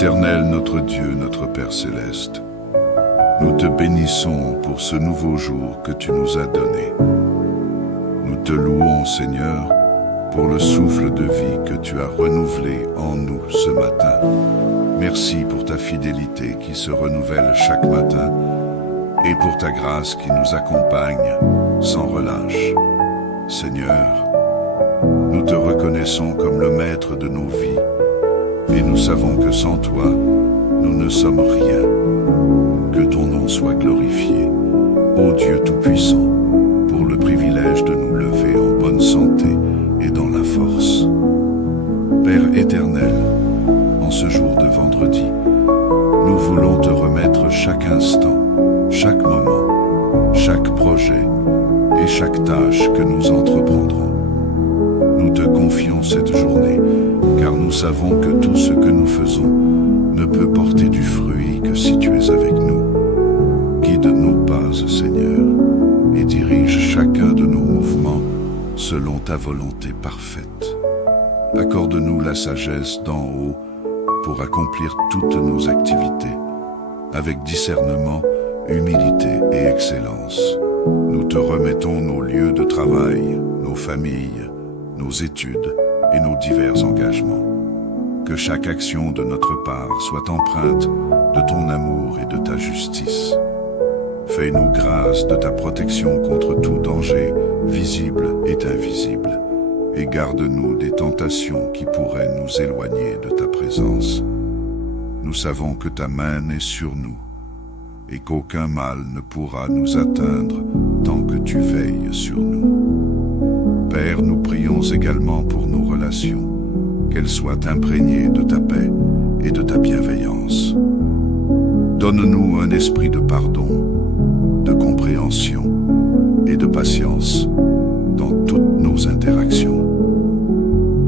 Éternel notre Dieu, notre Père céleste, nous te bénissons pour ce nouveau jour que tu nous as donné. Nous te louons, Seigneur, pour le souffle de vie que tu as renouvelé en nous ce matin. Merci pour ta fidélité qui se renouvelle chaque matin et pour ta grâce qui nous accompagne sans relâche. Seigneur, nous te reconnaissons comme le maître de nos vies et nous savons que sans toi, nous ne sommes rien. Que ton nom soit glorifié, ô Dieu Tout-Puissant, pour le privilège de nous lever en bonne santé et dans la force. Père éternel, en ce jour de vendredi, nous voulons te remettre chaque instant, chaque moment, chaque projet et chaque tâche que nous entreprendrons. Nous te confions cette journée, car nous savons que tout ce que nous faisons ne peut porter du fruit que si tu es avec nous. Guide nos pas, Seigneur, et dirige chacun de nos mouvements selon ta volonté parfaite. Accorde-nous la sagesse d'en haut pour accomplir toutes nos activités, avec discernement, humilité et excellence. Nous te remettons nos lieux de travail, nos familles, nos études et nos divers engagements. Que chaque action de notre part soit empreinte de ton amour et de ta justice. Fais-nous grâce de ta protection contre tout danger, visible et invisible, et garde-nous des tentations qui pourraient nous éloigner de ta présence. Nous savons que ta main est sur nous, et qu'aucun mal ne pourra nous atteindre tant que tu veilles sur nous. Père, nous prions également pour nos relations, qu'elles soient imprégnées de ta paix et de ta bienveillance. Donne-nous un esprit de pardon, de compréhension et de patience dans toutes nos interactions.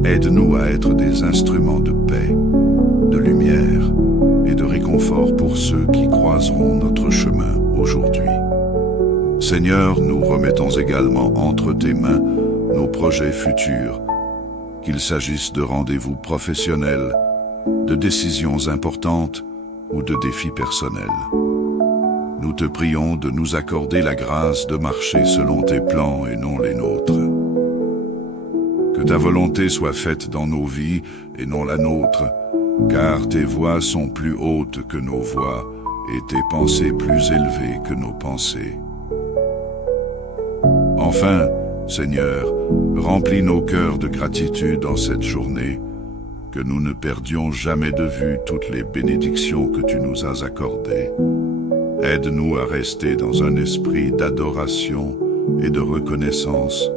Aide-nous à être des instruments de paix, de lumière et de réconfort pour ceux qui croiseront notre chemin aujourd'hui. Seigneur, nous remettons également entre tes mains nos projets futurs, qu'il s'agisse de rendez-vous professionnels, de décisions importantes ou de défis personnels. Nous te prions de nous accorder la grâce de marcher selon tes plans et non les nôtres. Que ta volonté soit faite dans nos vies et non la nôtre, car tes voies sont plus hautes que nos voies et tes pensées plus élevées que nos pensées. Enfin, Seigneur, remplis nos cœurs de gratitude en cette journée, que nous ne perdions jamais de vue toutes les bénédictions que tu nous as accordées. Aide-nous à rester dans un esprit d'adoration et de reconnaissance,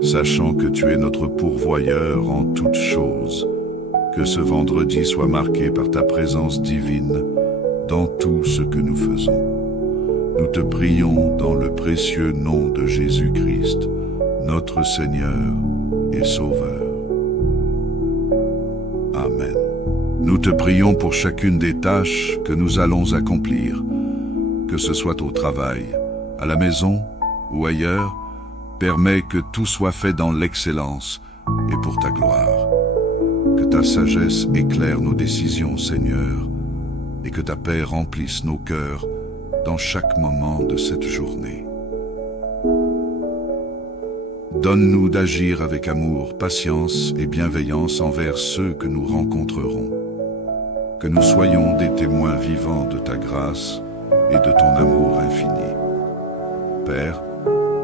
sachant que tu es notre pourvoyeur en toutes choses. Que ce vendredi soit marqué par ta présence divine dans tout ce que nous faisons. Nous te prions dans le précieux nom de Jésus-Christ, notre Seigneur et Sauveur. Amen. Nous te prions pour chacune des tâches que nous allons accomplir, que ce soit au travail, à la maison ou ailleurs. Permets que tout soit fait dans l'excellence et pour ta gloire. Que ta sagesse éclaire nos décisions, Seigneur, et que ta paix remplisse nos cœurs dans chaque moment de cette journée. Donne-nous d'agir avec amour, patience et bienveillance envers ceux que nous rencontrerons. Que nous soyons des témoins vivants de ta grâce et de ton amour infini. Père,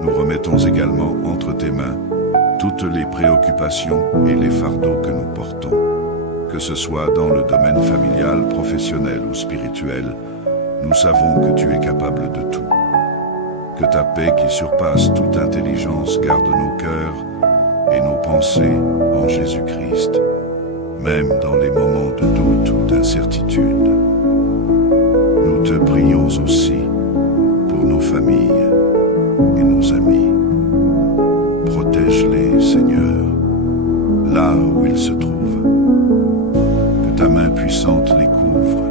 nous remettons également entre tes mains toutes les préoccupations et les fardeaux que nous portons. Que ce soit dans le domaine familial, professionnel ou spirituel, nous savons que tu es capable de tout. Que ta paix qui surpasse toute intelligence garde nos cœurs et nos pensées en Jésus-Christ, même dans les moments de doute ou d'incertitude. Nous te prions aussi pour nos familles et nos amis. Protège-les, Seigneur, là où ils se trouvent. Que ta main puissante les couvre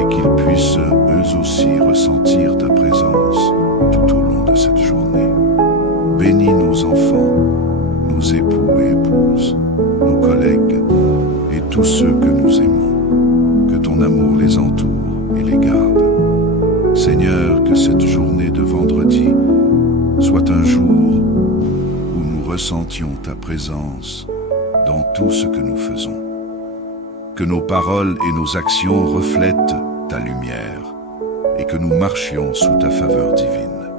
et qu'ils puissent eux aussi ressentir ta présence tout au long de cette journée. Bénis nos enfants, nos époux et épouses, nos collègues et tous ceux que nous aimons. ressentions ta présence dans tout ce que nous faisons. Que nos paroles et nos actions reflètent ta lumière et que nous marchions sous ta faveur divine.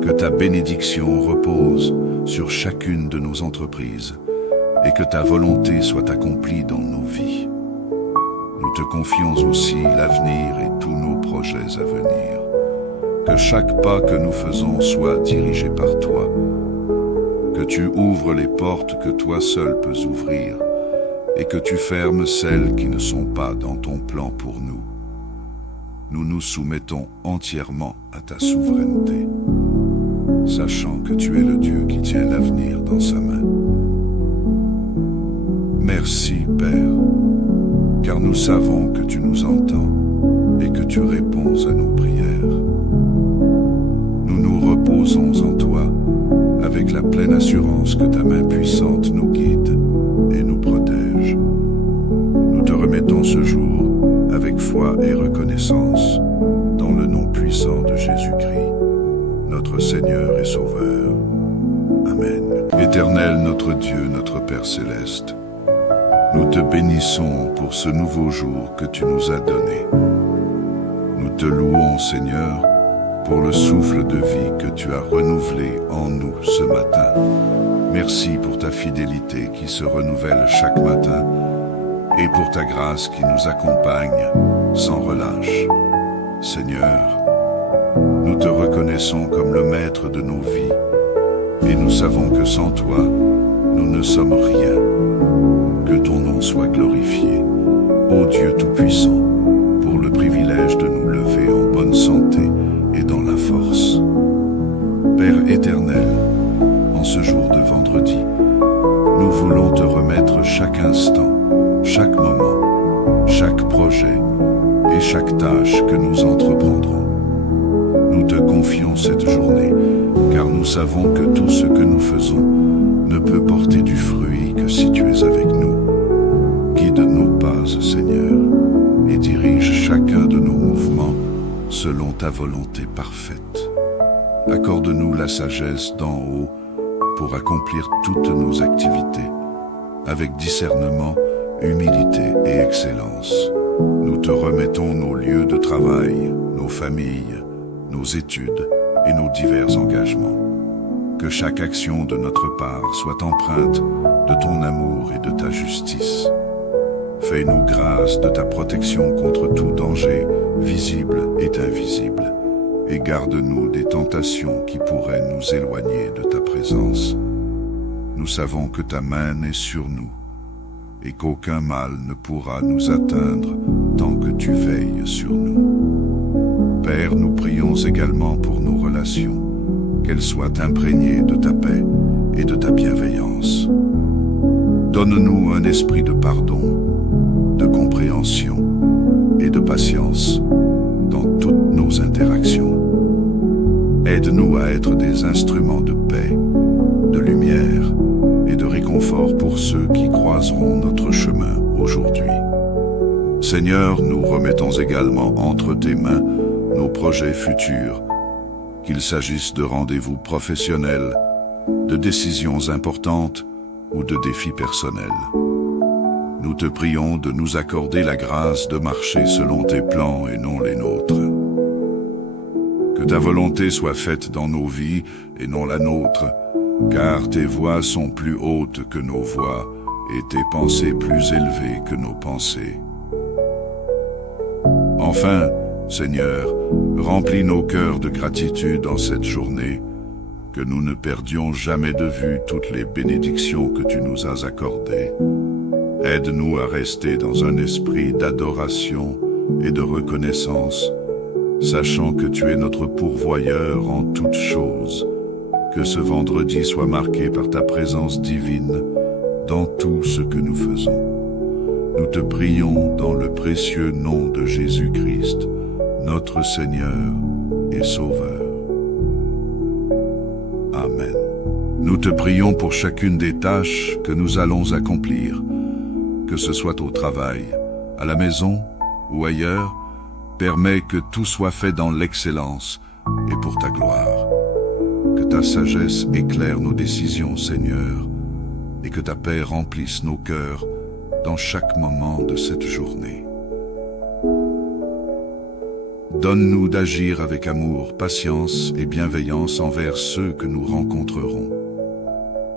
Que ta bénédiction repose sur chacune de nos entreprises et que ta volonté soit accomplie dans nos vies. Nous te confions aussi l'avenir et tous nos projets à venir. Que chaque pas que nous faisons soit dirigé par toi. Que tu ouvres les portes que toi seul peux ouvrir et que tu fermes celles qui ne sont pas dans ton plan pour nous. Nous nous soumettons entièrement à ta souveraineté, sachant que tu es le Dieu qui tient l'avenir dans sa main. Merci, Père, car nous savons que tu nous entends et que tu réponds à nos prières. Nous nous reposons en toi avec la pleine assurance que ta main puissante nous guide et nous protège. Nous te remettons ce jour avec foi et reconnaissance dans le nom puissant de Jésus-Christ, notre Seigneur et Sauveur. Amen. Éternel notre Dieu, notre Père céleste, nous te bénissons pour ce nouveau jour que tu nous as donné. Nous te louons, Seigneur, pour le souffle de vie que tu as renouvelé en nous ce matin. Merci pour ta fidélité qui se renouvelle chaque matin et pour ta grâce qui nous accompagne sans relâche. Seigneur, nous te reconnaissons comme le maître de nos vies et nous savons que sans toi, nous ne sommes rien. Que ton nom soit glorifié, ô Dieu Tout-Puissant, pour le privilège de nous lever en bonne santé et dans la force. Père éternel, en ce jour de vendredi, nous voulons te remettre chaque instant, chaque moment, chaque projet et chaque tâche que nous entreprendrons. Nous te confions cette journée, car nous savons que tout ce que nous faisons ne peut porter du fruit que si tu es avec nous. Guide nos pas, Seigneur, et dirige chacun de nos mouvements selon ta volonté parfaite. Accorde-nous la sagesse d'en haut pour accomplir toutes nos activités, avec discernement, humilité et excellence. Nous te remettons nos lieux de travail, nos familles, nos études et nos divers engagements. Que chaque action de notre part soit empreinte de ton amour et de ta justice. Fais-nous grâce de ta protection contre tout danger, visible et invisible, et garde-nous des tentations qui pourraient nous éloigner de ta présence. Nous savons que ta main est sur nous, et qu'aucun mal ne pourra nous atteindre tant que tu veilles sur nous. Père, nous prions également pour nos relations, qu'elles soient imprégnées de ta paix et de ta bienveillance. Donne-nous un esprit de pardon, de compréhension et de patience dans toutes nos interactions. Aide-nous à être des instruments de paix, de lumière et de réconfort pour ceux qui croiseront notre chemin aujourd'hui. Seigneur, nous remettons également entre tes mains nos projets futurs, qu'il s'agisse de rendez-vous professionnels, de décisions importantes ou de défis personnels. Nous te prions de nous accorder la grâce de marcher selon tes plans et non les nôtres. Que ta volonté soit faite dans nos vies et non la nôtre, car tes voies sont plus hautes que nos voies et tes pensées plus élevées que nos pensées. Enfin, Seigneur, remplis nos cœurs de gratitude en cette journée, que nous ne perdions jamais de vue toutes les bénédictions que tu nous as accordées. Aide-nous à rester dans un esprit d'adoration et de reconnaissance, sachant que tu es notre pourvoyeur en toutes choses. Que ce vendredi soit marqué par ta présence divine dans tout ce que nous faisons. Nous te prions dans le précieux nom de Jésus-Christ, notre Seigneur et Sauveur. Amen. Nous te prions pour chacune des tâches que nous allons accomplir, que ce soit au travail, à la maison ou ailleurs. Permets que tout soit fait dans l'excellence et pour ta gloire. Que ta sagesse éclaire nos décisions, Seigneur, et que ta paix remplisse nos cœurs dans chaque moment de cette journée. Donne-nous d'agir avec amour, patience et bienveillance envers ceux que nous rencontrerons.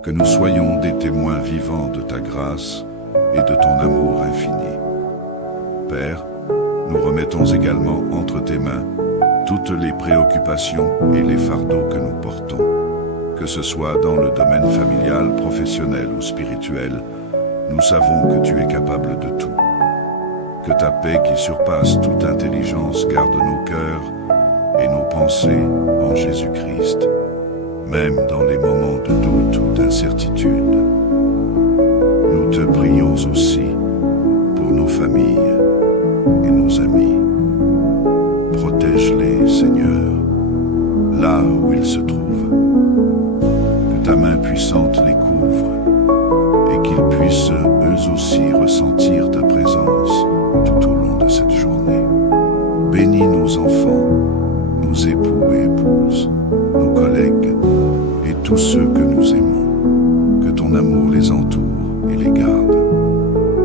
Que nous soyons des témoins vivants de ta grâce et de ton amour infini. Père, nous remettons également entre tes mains toutes les préoccupations et les fardeaux que nous portons. Que ce soit dans le domaine familial, professionnel ou spirituel, nous savons que tu es capable de tout. Que ta paix qui surpasse toute intelligence garde nos cœurs et nos pensées en Jésus-Christ, même dans les moments de doute ou d'incertitude. Nous te prions aussi pour nos familles et nos amis. Protège-les, Seigneur, là où ils se trouvent. Que ta main puissante les couvre et qu'ils puissent eux aussi ressentir ta présence tout au long de cette journée. Bénis nos enfants, nos époux et épouses, nos collègues et tous ceux que nous aimons. Que ton amour les entoure et les garde.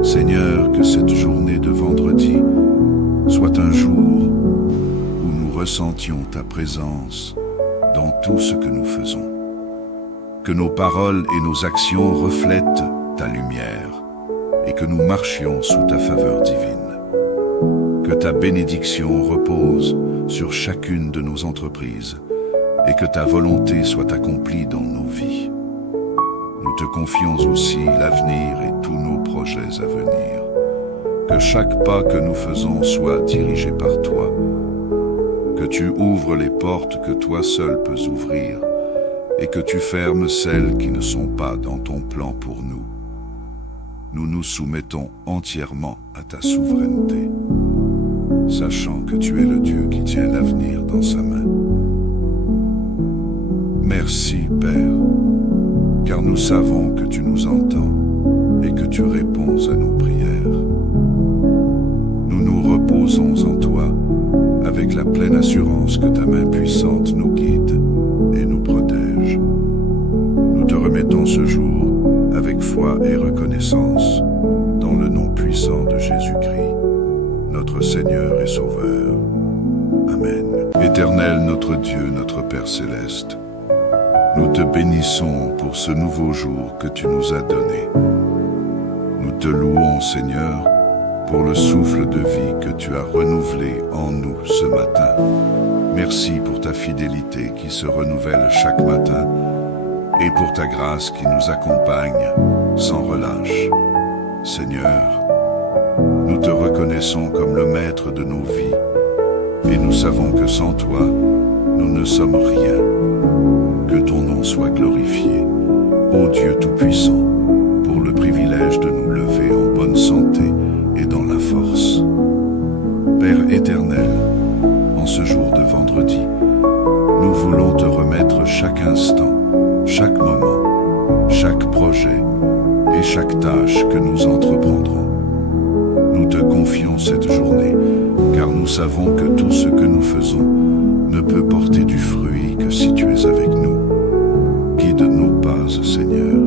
Seigneur, que cette journée de vendredi soit un jour où nous ressentions ta présence dans tout ce que nous faisons. Que nos paroles et nos actions reflètent ta lumière et que nous marchions sous ta faveur divine. Que ta bénédiction repose sur chacune de nos entreprises et que ta volonté soit accomplie dans nos vies. Nous te confions aussi l'avenir et tous nos projets à venir. Que chaque pas que nous faisons soit dirigé par toi. Que tu ouvres les portes que toi seul peux ouvrir et que tu fermes celles qui ne sont pas dans ton plan pour nous. Nous nous soumettons entièrement à ta souveraineté, sachant que tu es le Dieu qui tient l'avenir dans sa main. Merci, Père, car nous savons que tu nous entends et que tu réponds à nos prières. Nous nous reposons en toi avec la pleine assurance que ta main puissante nous guide et nous protège. Nous te remettons ce jour avec foi et reconnaissance dans le nom puissant de Jésus-Christ, notre Seigneur et Sauveur. Amen. Éternel notre Dieu, notre Père céleste, nous te bénissons pour ce nouveau jour que tu nous as donné. Nous te louons, Seigneur, pour le souffle de vie que tu as renouvelé en nous ce matin. Merci pour ta fidélité qui se renouvelle chaque matin et pour ta grâce qui nous accompagne sans relâche. Seigneur, nous te reconnaissons comme le maître de nos vies et nous savons que sans toi, nous ne sommes rien. Que ton nom soit glorifié, ô Dieu Tout-Puissant, pour le privilège de nous lever en bonne santé et dans la force. Père éternel, en ce jour de vendredi, nous voulons te remettre chaque instant, chaque moment, chaque projet et chaque tâche que nous entreprendrons. Nous te confions cette journée, car nous savons que tout ce que nous faisons ne peut porter du fruit que si tu es avec nous. Guide nos pas, Seigneur,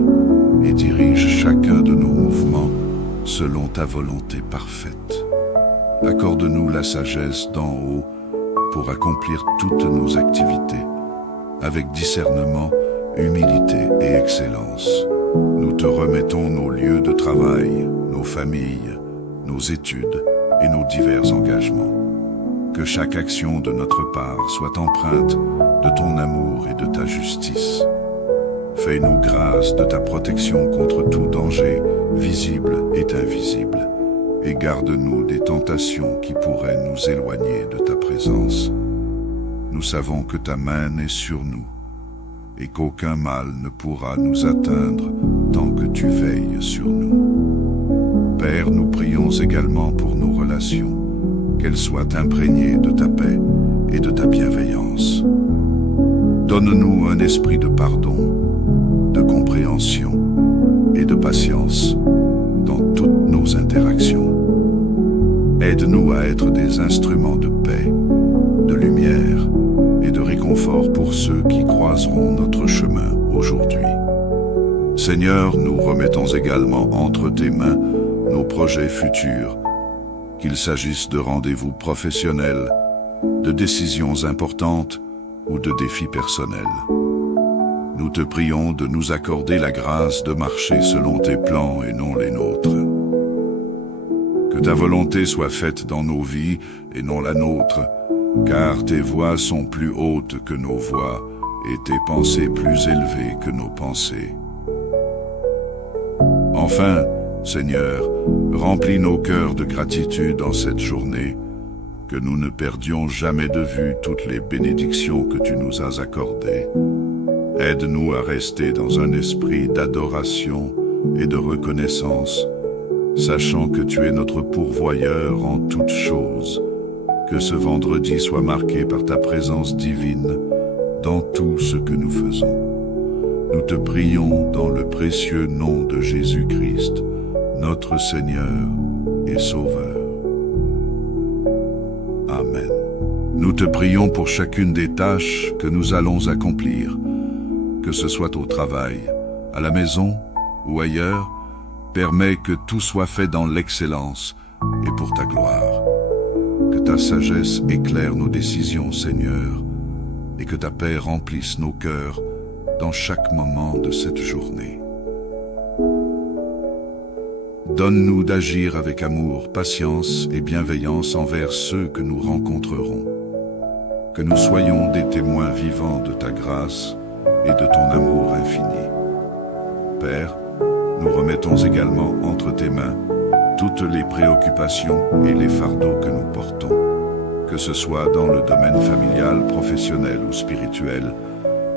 et dirige chacun de nos mouvements selon ta volonté parfaite. Accorde-nous la sagesse d'en haut pour accomplir toutes nos activités, avec discernement, humilité et excellence. Nous te remettons nos lieux de travail, nos familles, nos études et nos divers engagements. Que chaque action de notre part soit empreinte de ton amour et de ta justice. Fais-nous grâce de ta protection contre tout danger, visible et invisible, et garde-nous des tentations qui pourraient nous éloigner de ta présence. Nous savons que ta main est sur nous, et qu'aucun mal ne pourra nous atteindre tant que tu veilles sur nous. Père, nous prions également pour nos relations, qu'elles soient imprégnées de ta paix et de ta bienveillance. Donne-nous un esprit de pardon, de compréhension et de patience dans toutes nos interactions. Aide-nous à être des instruments de paix, de lumière et et de réconfort pour ceux qui croiseront notre chemin aujourd'hui. Seigneur, nous remettons également entre tes mains nos projets futurs, qu'il s'agisse de rendez-vous professionnels, de décisions importantes ou de défis personnels. Nous te prions de nous accorder la grâce de marcher selon tes plans et non les nôtres. Que ta volonté soit faite dans nos vies et non la nôtre, car tes voies sont plus hautes que nos voies et tes pensées plus élevées que nos pensées. Enfin, Seigneur, remplis nos cœurs de gratitude en cette journée, que nous ne perdions jamais de vue toutes les bénédictions que tu nous as accordées. Aide-nous à rester dans un esprit d'adoration et de reconnaissance, sachant que tu es notre pourvoyeur en toutes choses. Que ce vendredi soit marqué par ta présence divine dans tout ce que nous faisons. Nous te prions dans le précieux nom de Jésus-Christ, notre Seigneur et Sauveur. Amen. Nous te prions pour chacune des tâches que nous allons accomplir, que ce soit au travail, à la maison ou ailleurs. Permets que tout soit fait dans l'excellence et pour ta gloire. Que ta sagesse éclaire nos décisions, Seigneur, et que ta paix remplisse nos cœurs dans chaque moment de cette journée. Donne-nous d'agir avec amour, patience et bienveillance envers ceux que nous rencontrerons. Que nous soyons des témoins vivants de ta grâce et de ton amour infini. Père, nous remettons également entre tes mains toutes les préoccupations et les fardeaux que nous portons, que ce soit dans le domaine familial, professionnel ou spirituel.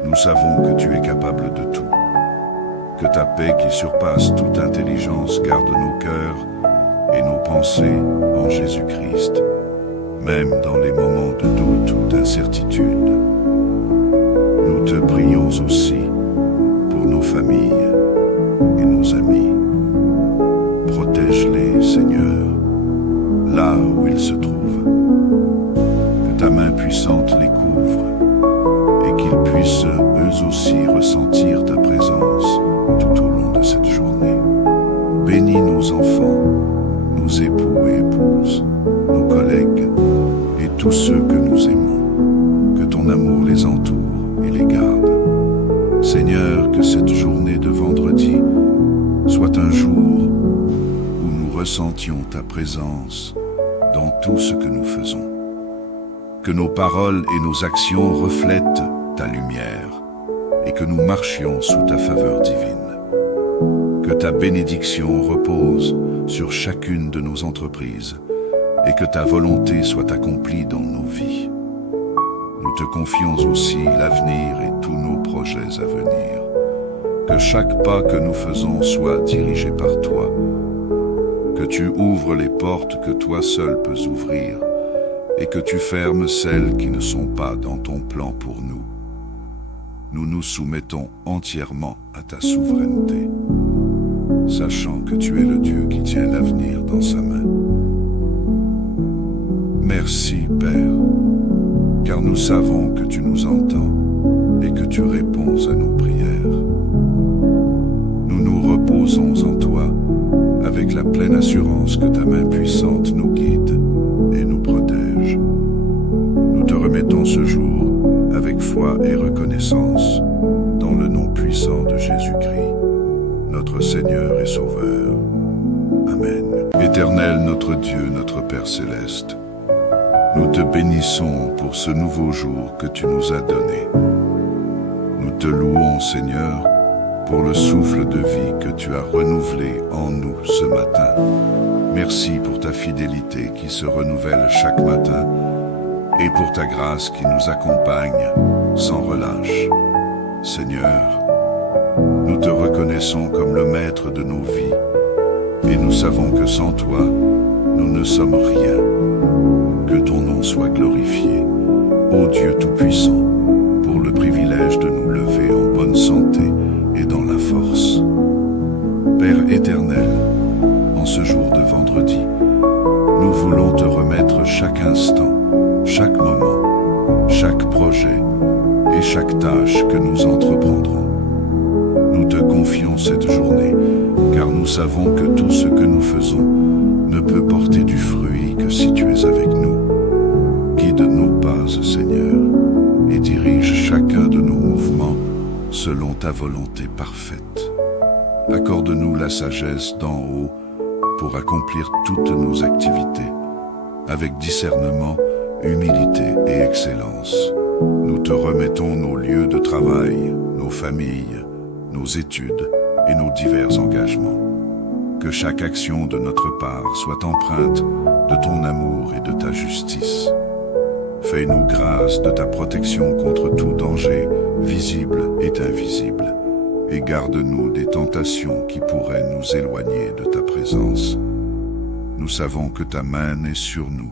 Nous savons que tu es capable de tout. Que ta paix qui surpasse toute intelligence garde nos cœurs et nos pensées en Jésus-Christ, même dans les moments de doute ou d'incertitude. Nous te prions aussi pour nos familles et nos amis. Protège-les, Seigneur, là où ils se trouvent. Que ta main puissante les couvre et qu'ils puissent eux aussi ressentir ta présence tout au long de cette journée. Bénis nos enfants, nos époux et épouses, nos collègues et tous ceux que nous aimons. Que ton amour les entoure et les garde. Seigneur, que cette journée de vendredi soit un jour où nous ressentions ta présence dans tout ce que nous faisons. Que nos paroles et nos actions reflètent ta lumière et que nous marchions sous ta faveur divine. Que ta bénédiction repose sur chacune de nos entreprises et que ta volonté soit accomplie dans nos vies. Nous te confions aussi l'avenir et tous nos projets à venir. Que chaque pas que nous faisons soit dirigé par toi. Que tu ouvres les portes que toi seul peux ouvrir et que tu fermes celles qui ne sont pas dans ton plan pour nous. Nous nous soumettons entièrement à ta souveraineté, sachant que tu es le Dieu qui tient l'avenir dans sa main. Merci, Père, car nous savons que tu nous entends et que tu réponds à nos prières. Nous nous reposons en toi avec la pleine assurance que ta main puissante nous guide et nous protège. Nous te remettons ce jour avec foi et reconnaissance dans le nom puissant de Jésus-Christ, notre Seigneur et Sauveur. Amen. Éternel notre Dieu, notre Père céleste, nous te bénissons pour ce nouveau jour que tu nous as donné. Nous te louons, Seigneur, pour le souffle de vie que tu as renouvelé en nous ce matin. Merci pour ta fidélité qui se renouvelle chaque matin et pour ta grâce qui nous accompagne sans relâche. Seigneur, nous te reconnaissons comme le maître de nos vies et nous savons que sans toi, nous ne sommes rien. Que ton nom soit glorifié, ô Dieu Tout-Puissant, pour le privilège de nous lever en bonne santé et dans la force. Père éternel, en ce jour de vendredi, nous voulons te remettre chaque instant, chaque moment, chaque projet et chaque tâche que nous entreprendrons. Nous te confions cette journée, car nous savons que tout ce que nous faisons ne peut porter du fruit que si tu es avec nous. Guide nos pas, Seigneur, et dirige chacun de nos mouvements selon ta volonté parfaite. Accorde-nous la sagesse d'en haut pour accomplir toutes nos activités, avec discernement, humilité et excellence. Nous te remettons nos lieux de travail, nos familles, nos études et nos divers engagements. Que chaque action de notre part soit empreinte de ton amour et de ta justice. Fais-nous grâce de ta protection contre tout danger, visible et invisible, et garde-nous des tentations qui pourraient nous éloigner de ta présence. Nous savons que ta main est sur nous,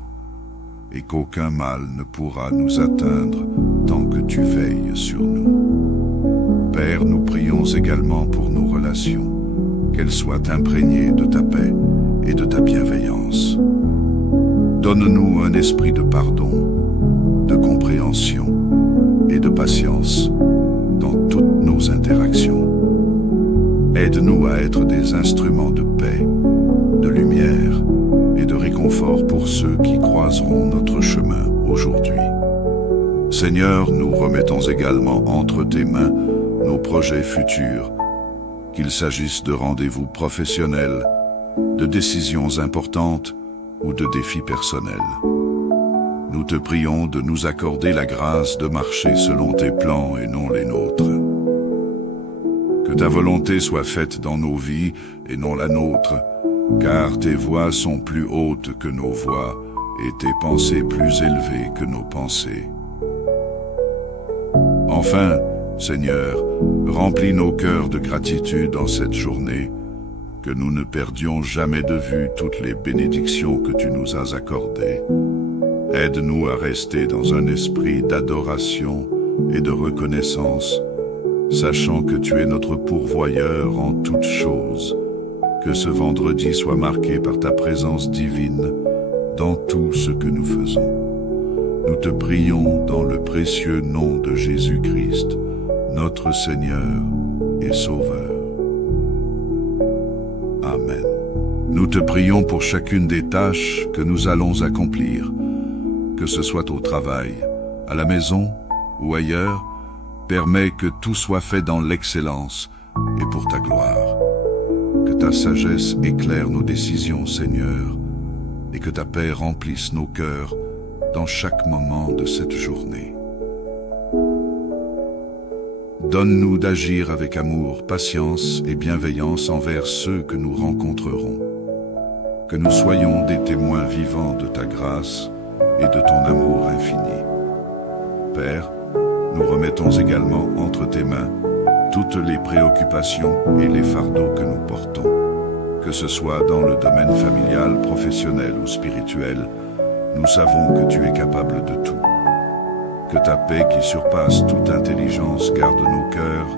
et qu'aucun mal ne pourra nous atteindre tant que tu veilles sur nous. Père, nous prions également pour nos relations, qu'elles soient imprégnées de ta paix et de ta bienveillance. Donne-nous un esprit de pardon, de compréhension et de patience dans toutes nos interactions. Aide-nous à être des instruments de paix, de lumière et de réconfort pour ceux qui croiseront notre chemin aujourd'hui. Seigneur, nous remettons également entre tes mains nos projets futurs, qu'il s'agisse de rendez-vous professionnels, de décisions importantes ou de défis personnels. Nous te prions de nous accorder la grâce de marcher selon tes plans et non les nôtres. Que ta volonté soit faite dans nos vies et non la nôtre, car tes voies sont plus hautes que nos voies et tes pensées plus élevées que nos pensées. Enfin, Seigneur, remplis nos cœurs de gratitude en cette journée, que nous ne perdions jamais de vue toutes les bénédictions que tu nous as accordées. Aide-nous à rester dans un esprit d'adoration et de reconnaissance, sachant que tu es notre pourvoyeur en toutes choses. Que ce vendredi soit marqué par ta présence divine dans tout ce que nous faisons. Nous te prions dans le précieux nom de Jésus-Christ, notre Seigneur et Sauveur. Amen. Nous te prions pour chacune des tâches que nous allons accomplir, que ce soit au travail, à la maison ou ailleurs. Permets que tout soit fait dans l'excellence et pour ta gloire. Que ta sagesse éclaire nos décisions, Seigneur, et que ta paix remplisse nos cœurs dans chaque moment de cette journée. Donne-nous d'agir avec amour, patience et bienveillance envers ceux que nous rencontrerons. Que nous soyons des témoins vivants de ta grâce et de ton amour infini. Père, nous remettons également entre tes mains toutes les préoccupations et les fardeaux que nous portons. Que ce soit dans le domaine familial, professionnel ou spirituel, nous savons que tu es capable de tout. Que ta paix qui surpasse toute intelligence garde nos cœurs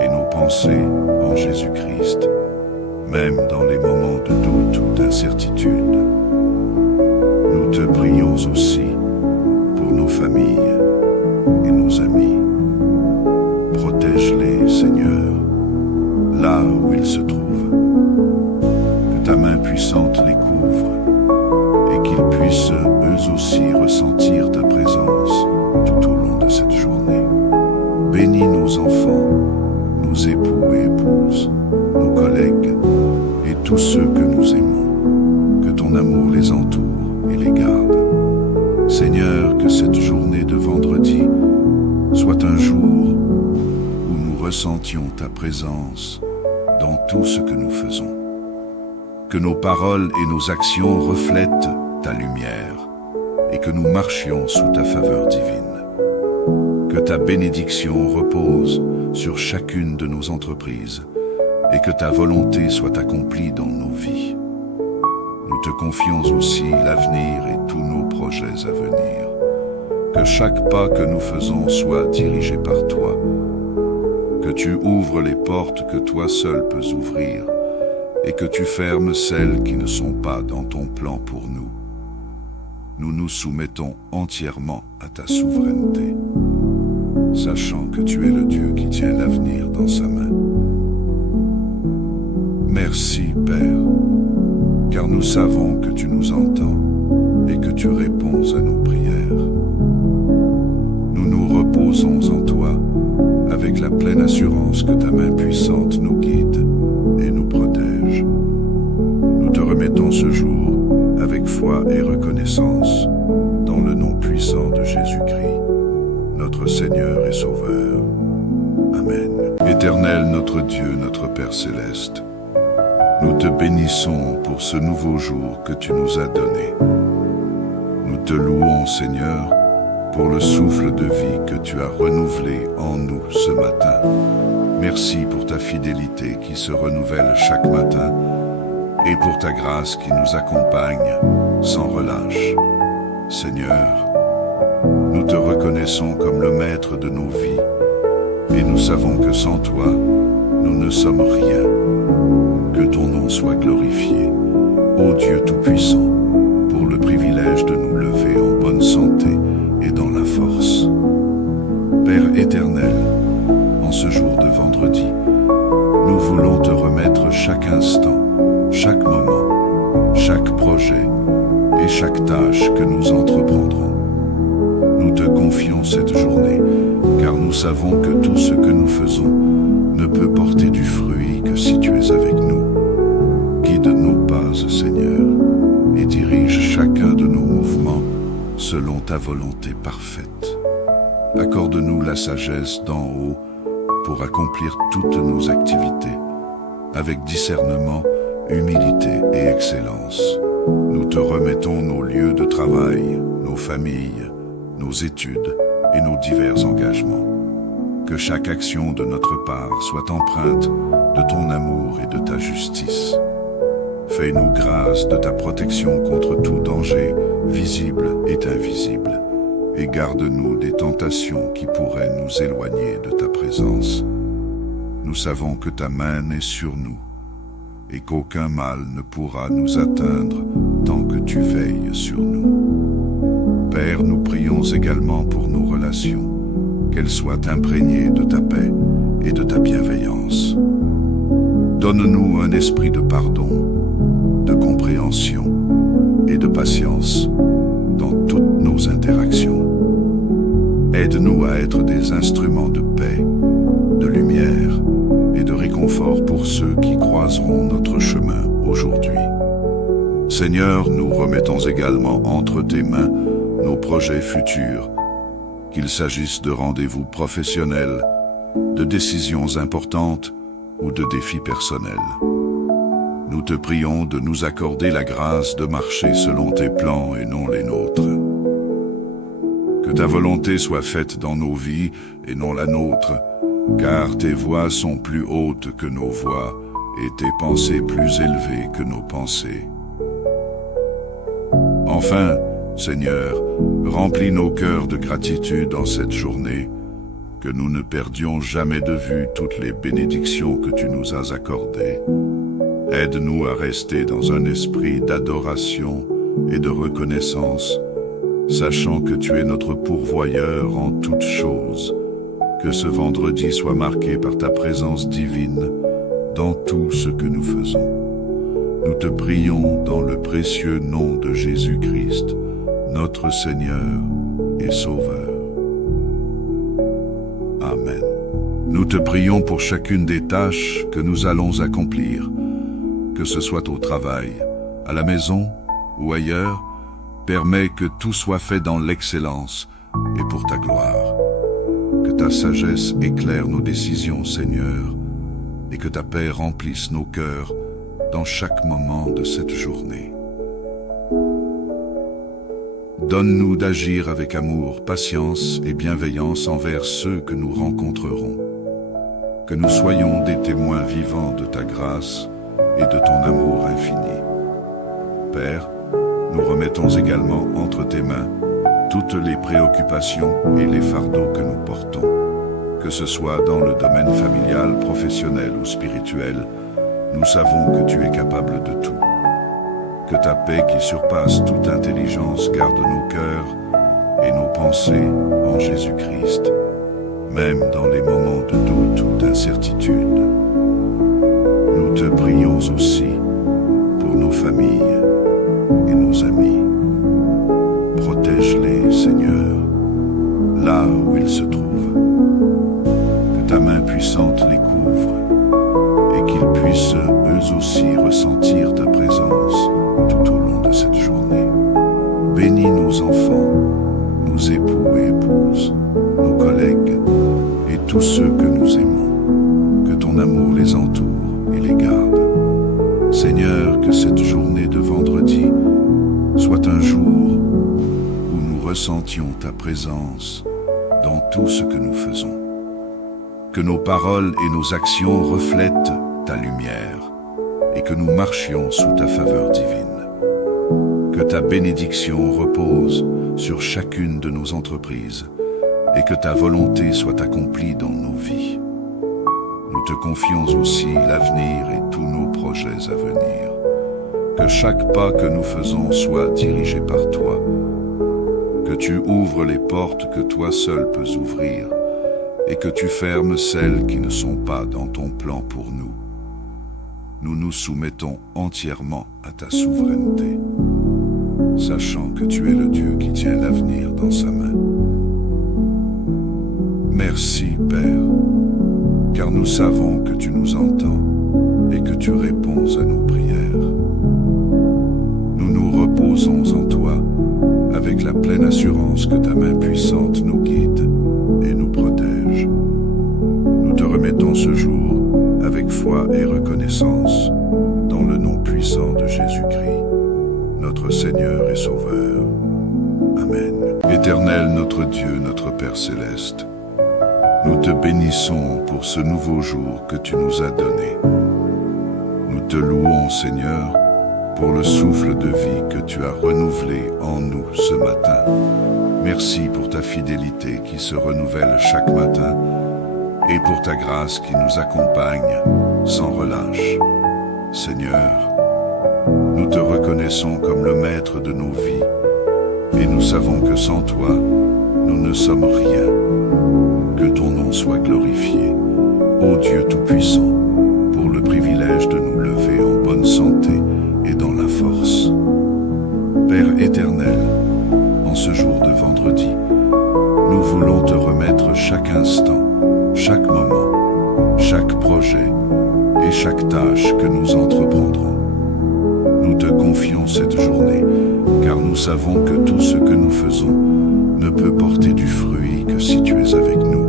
et nos pensées en Jésus-Christ, même dans les moments de doute ou d'incertitude. Nous te prions aussi pour nos familles et nos amis. Protège-les, Seigneur, là où ils se trouvent. Que ta main puissante les couvre et qu'ils puissent eux aussi ressentir ta présence tout au long de cette journée. Bénis nos enfants, nos époux et épouses, nos collègues et tous ceux que nous aimons. Que ton amour les entoure et les garde. Seigneur, que cette journée de vendredi soit un jour où nous ressentions ta présence dans tout ce que nous faisons. Que nos paroles et nos actions reflètent ta lumière et que nous marchions sous ta faveur divine. Que ta bénédiction repose sur chacune de nos entreprises et que ta volonté soit accomplie dans nos vies. Nous te confions aussi l'avenir et tous nos projets à venir. Que chaque pas que nous faisons soit dirigé par toi. Que tu ouvres les portes que toi seul peux ouvrir et que tu fermes celles qui ne sont pas dans ton plan pour nous. nous nous soumettons entièrement à ta souveraineté, sachant que tu es le Dieu qui tient l'avenir dans sa main. Merci, Père, car nous savons que tu nous entends et que tu réponds à nos prières. Nous nous reposons en toi avec la pleine assurance que ta main puissante nous guide et nous protège. Nous te remettons ce jour avec foi et reconnaissance dans le nom puissant de Jésus-Christ, notre Seigneur et Sauveur. Amen. Éternel notre Dieu, notre Père céleste, nous te bénissons pour ce nouveau jour que tu nous as donné. Nous te louons, Seigneur, pour le souffle de vie que tu as renouvelé en nous ce matin. Merci pour ta fidélité qui se renouvelle chaque matin et pour ta grâce qui nous accompagne sans relâche. Seigneur, nous te reconnaissons comme le maître de nos vies et nous savons que sans toi, nous ne sommes rien. Que ton nom soit glorifié, ô Dieu Tout-Puissant, pour le privilège de nous lever en bonne santé et dans la force. Père éternel, en ce jour de vendredi, nous voulons te remettre chaque instant, chaque moment, chaque projet et chaque tâche que nous entreprendrons. Nous te confions cette journée, car nous savons que tout ce que nous faisons ne peut porter du fruit que si tu es avec nous. Guide nos pas, Seigneur, et dirige chacun de nos mouvements selon ta volonté parfaite. Accorde-nous la sagesse d'en haut pour accomplir toutes nos activités, avec discernement, humilité et excellence. Nous te remettons nos lieux de travail, nos familles, nos études et nos divers engagements. Que chaque action de notre part soit empreinte de ton amour et de ta justice. Fais-nous grâce de ta protection contre tout danger, visible et invisible, et garde-nous des tentations qui pourraient nous éloigner de ta présence. Nous savons que ta main est sur nous, et qu'aucun mal ne pourra nous atteindre tant que tu veilles sur nous. Père, nous prions également pour nos relations, qu'elles soient imprégnées de ta paix et de ta bienveillance. Donne-nous un esprit de pardon, de compréhension et de patience dans toutes nos interactions. Aide-nous à être des instruments de paix, de lumière et de réconfort pour ceux qui croiseront notre chemin aujourd'hui. Seigneur, nous remettons également entre tes mains nos projets futurs, qu'il s'agisse de rendez-vous professionnels, de décisions importantes ou de défis personnels. Nous te prions de nous accorder la grâce de marcher selon tes plans et non les nôtres. Que ta volonté soit faite dans nos vies et non la nôtre, car tes voies sont plus hautes que nos voies et tes pensées plus élevées que nos pensées. Enfin, Seigneur, remplis nos cœurs de gratitude en cette journée, que nous ne perdions jamais de vue toutes les bénédictions que tu nous as accordées. Aide-nous à rester dans un esprit d'adoration et de reconnaissance, sachant que tu es notre pourvoyeur en toutes choses. Que ce vendredi soit marqué par ta présence divine dans tout ce que nous faisons. Nous te prions dans le précieux nom de Jésus-Christ, notre Seigneur et Sauveur. Amen. Nous te prions pour chacune des tâches que nous allons accomplir, que ce soit au travail, à la maison ou ailleurs. Permets que tout soit fait dans l'excellence et pour ta gloire. Que ta sagesse éclaire nos décisions, Seigneur, et que ta paix remplisse nos cœurs dans chaque moment de cette journée. Donne-nous d'agir avec amour, patience et bienveillance envers ceux que nous rencontrerons. Que nous soyons des témoins vivants de ta grâce et de ton amour infini. Père, nous remettons également entre tes mains toutes les préoccupations et les fardeaux que nous portons, que ce soit dans le domaine familial, professionnel ou spirituel. Nous savons que tu es capable de tout. Que ta paix qui surpasse toute intelligence garde nos cœurs et nos pensées en Jésus-Christ, même dans les moments de doute ou d'incertitude. Nous te prions aussi pour nos familles et nos amis. Protège-les, Seigneur, là où ils se trouvent. Que ta main puissante les couvre et qu'ils puissent eux aussi ressentir ta présence tout au long de cette journée. Bénis nos enfants, nos époux et épouses, nos collègues et tous ceux que nous aimons. Que ton amour les entoure et les garde. Seigneur, que cette journée de vendredi soit un jour où nous ressentions ta présence dans tout ce que nous faisons. Que nos paroles et nos actions reflètent ta lumière et que nous marchions sous ta faveur divine. Que ta bénédiction repose sur chacune de nos entreprises et que ta volonté soit accomplie dans nos vies. Nous te confions aussi l'avenir et tous nos projets à venir. Que chaque pas que nous faisons soit dirigé par toi. Que tu ouvres les portes que toi seul peux ouvrir et que tu fermes celles qui ne sont pas dans ton plan pour nous. Nous nous soumettons entièrement à ta souveraineté, sachant que tu es le Dieu qui tient l'avenir dans sa main. Merci, Père, car nous savons que tu nous entends et que tu réponds à nos prières. Nous nous reposons en toi avec la pleine assurance que ta main puissante nous guide et nous protège. Nous te remettons ce jour avec foi et reconnaissance dans le nom puissant de Jésus-Christ, notre Seigneur et Sauveur. Amen. Éternel notre Dieu, notre Père céleste, nous te bénissons pour ce nouveau jour que tu nous as donné. Nous te louons, Seigneur, pour le souffle de vie que tu as renouvelé en nous ce matin. Merci pour ta fidélité qui se renouvelle chaque matin et pour ta grâce qui nous accompagne sans relâche. Seigneur, nous te reconnaissons comme le maître de nos vies et nous savons que sans toi, nous ne sommes rien. Que ton nom soit glorifié, ô Dieu Tout-Puissant, pour le privilège de nous lever en bonne santé et dans la force. Père éternel, en ce jour de vendredi, nous voulons te remettre chaque instant, chaque moment, chaque projet et chaque tâche que nous entreprendrons. Nous te confions cette journée, car nous savons que tout ce que nous faisons ne peut porter du fruit que si tu es avec nous.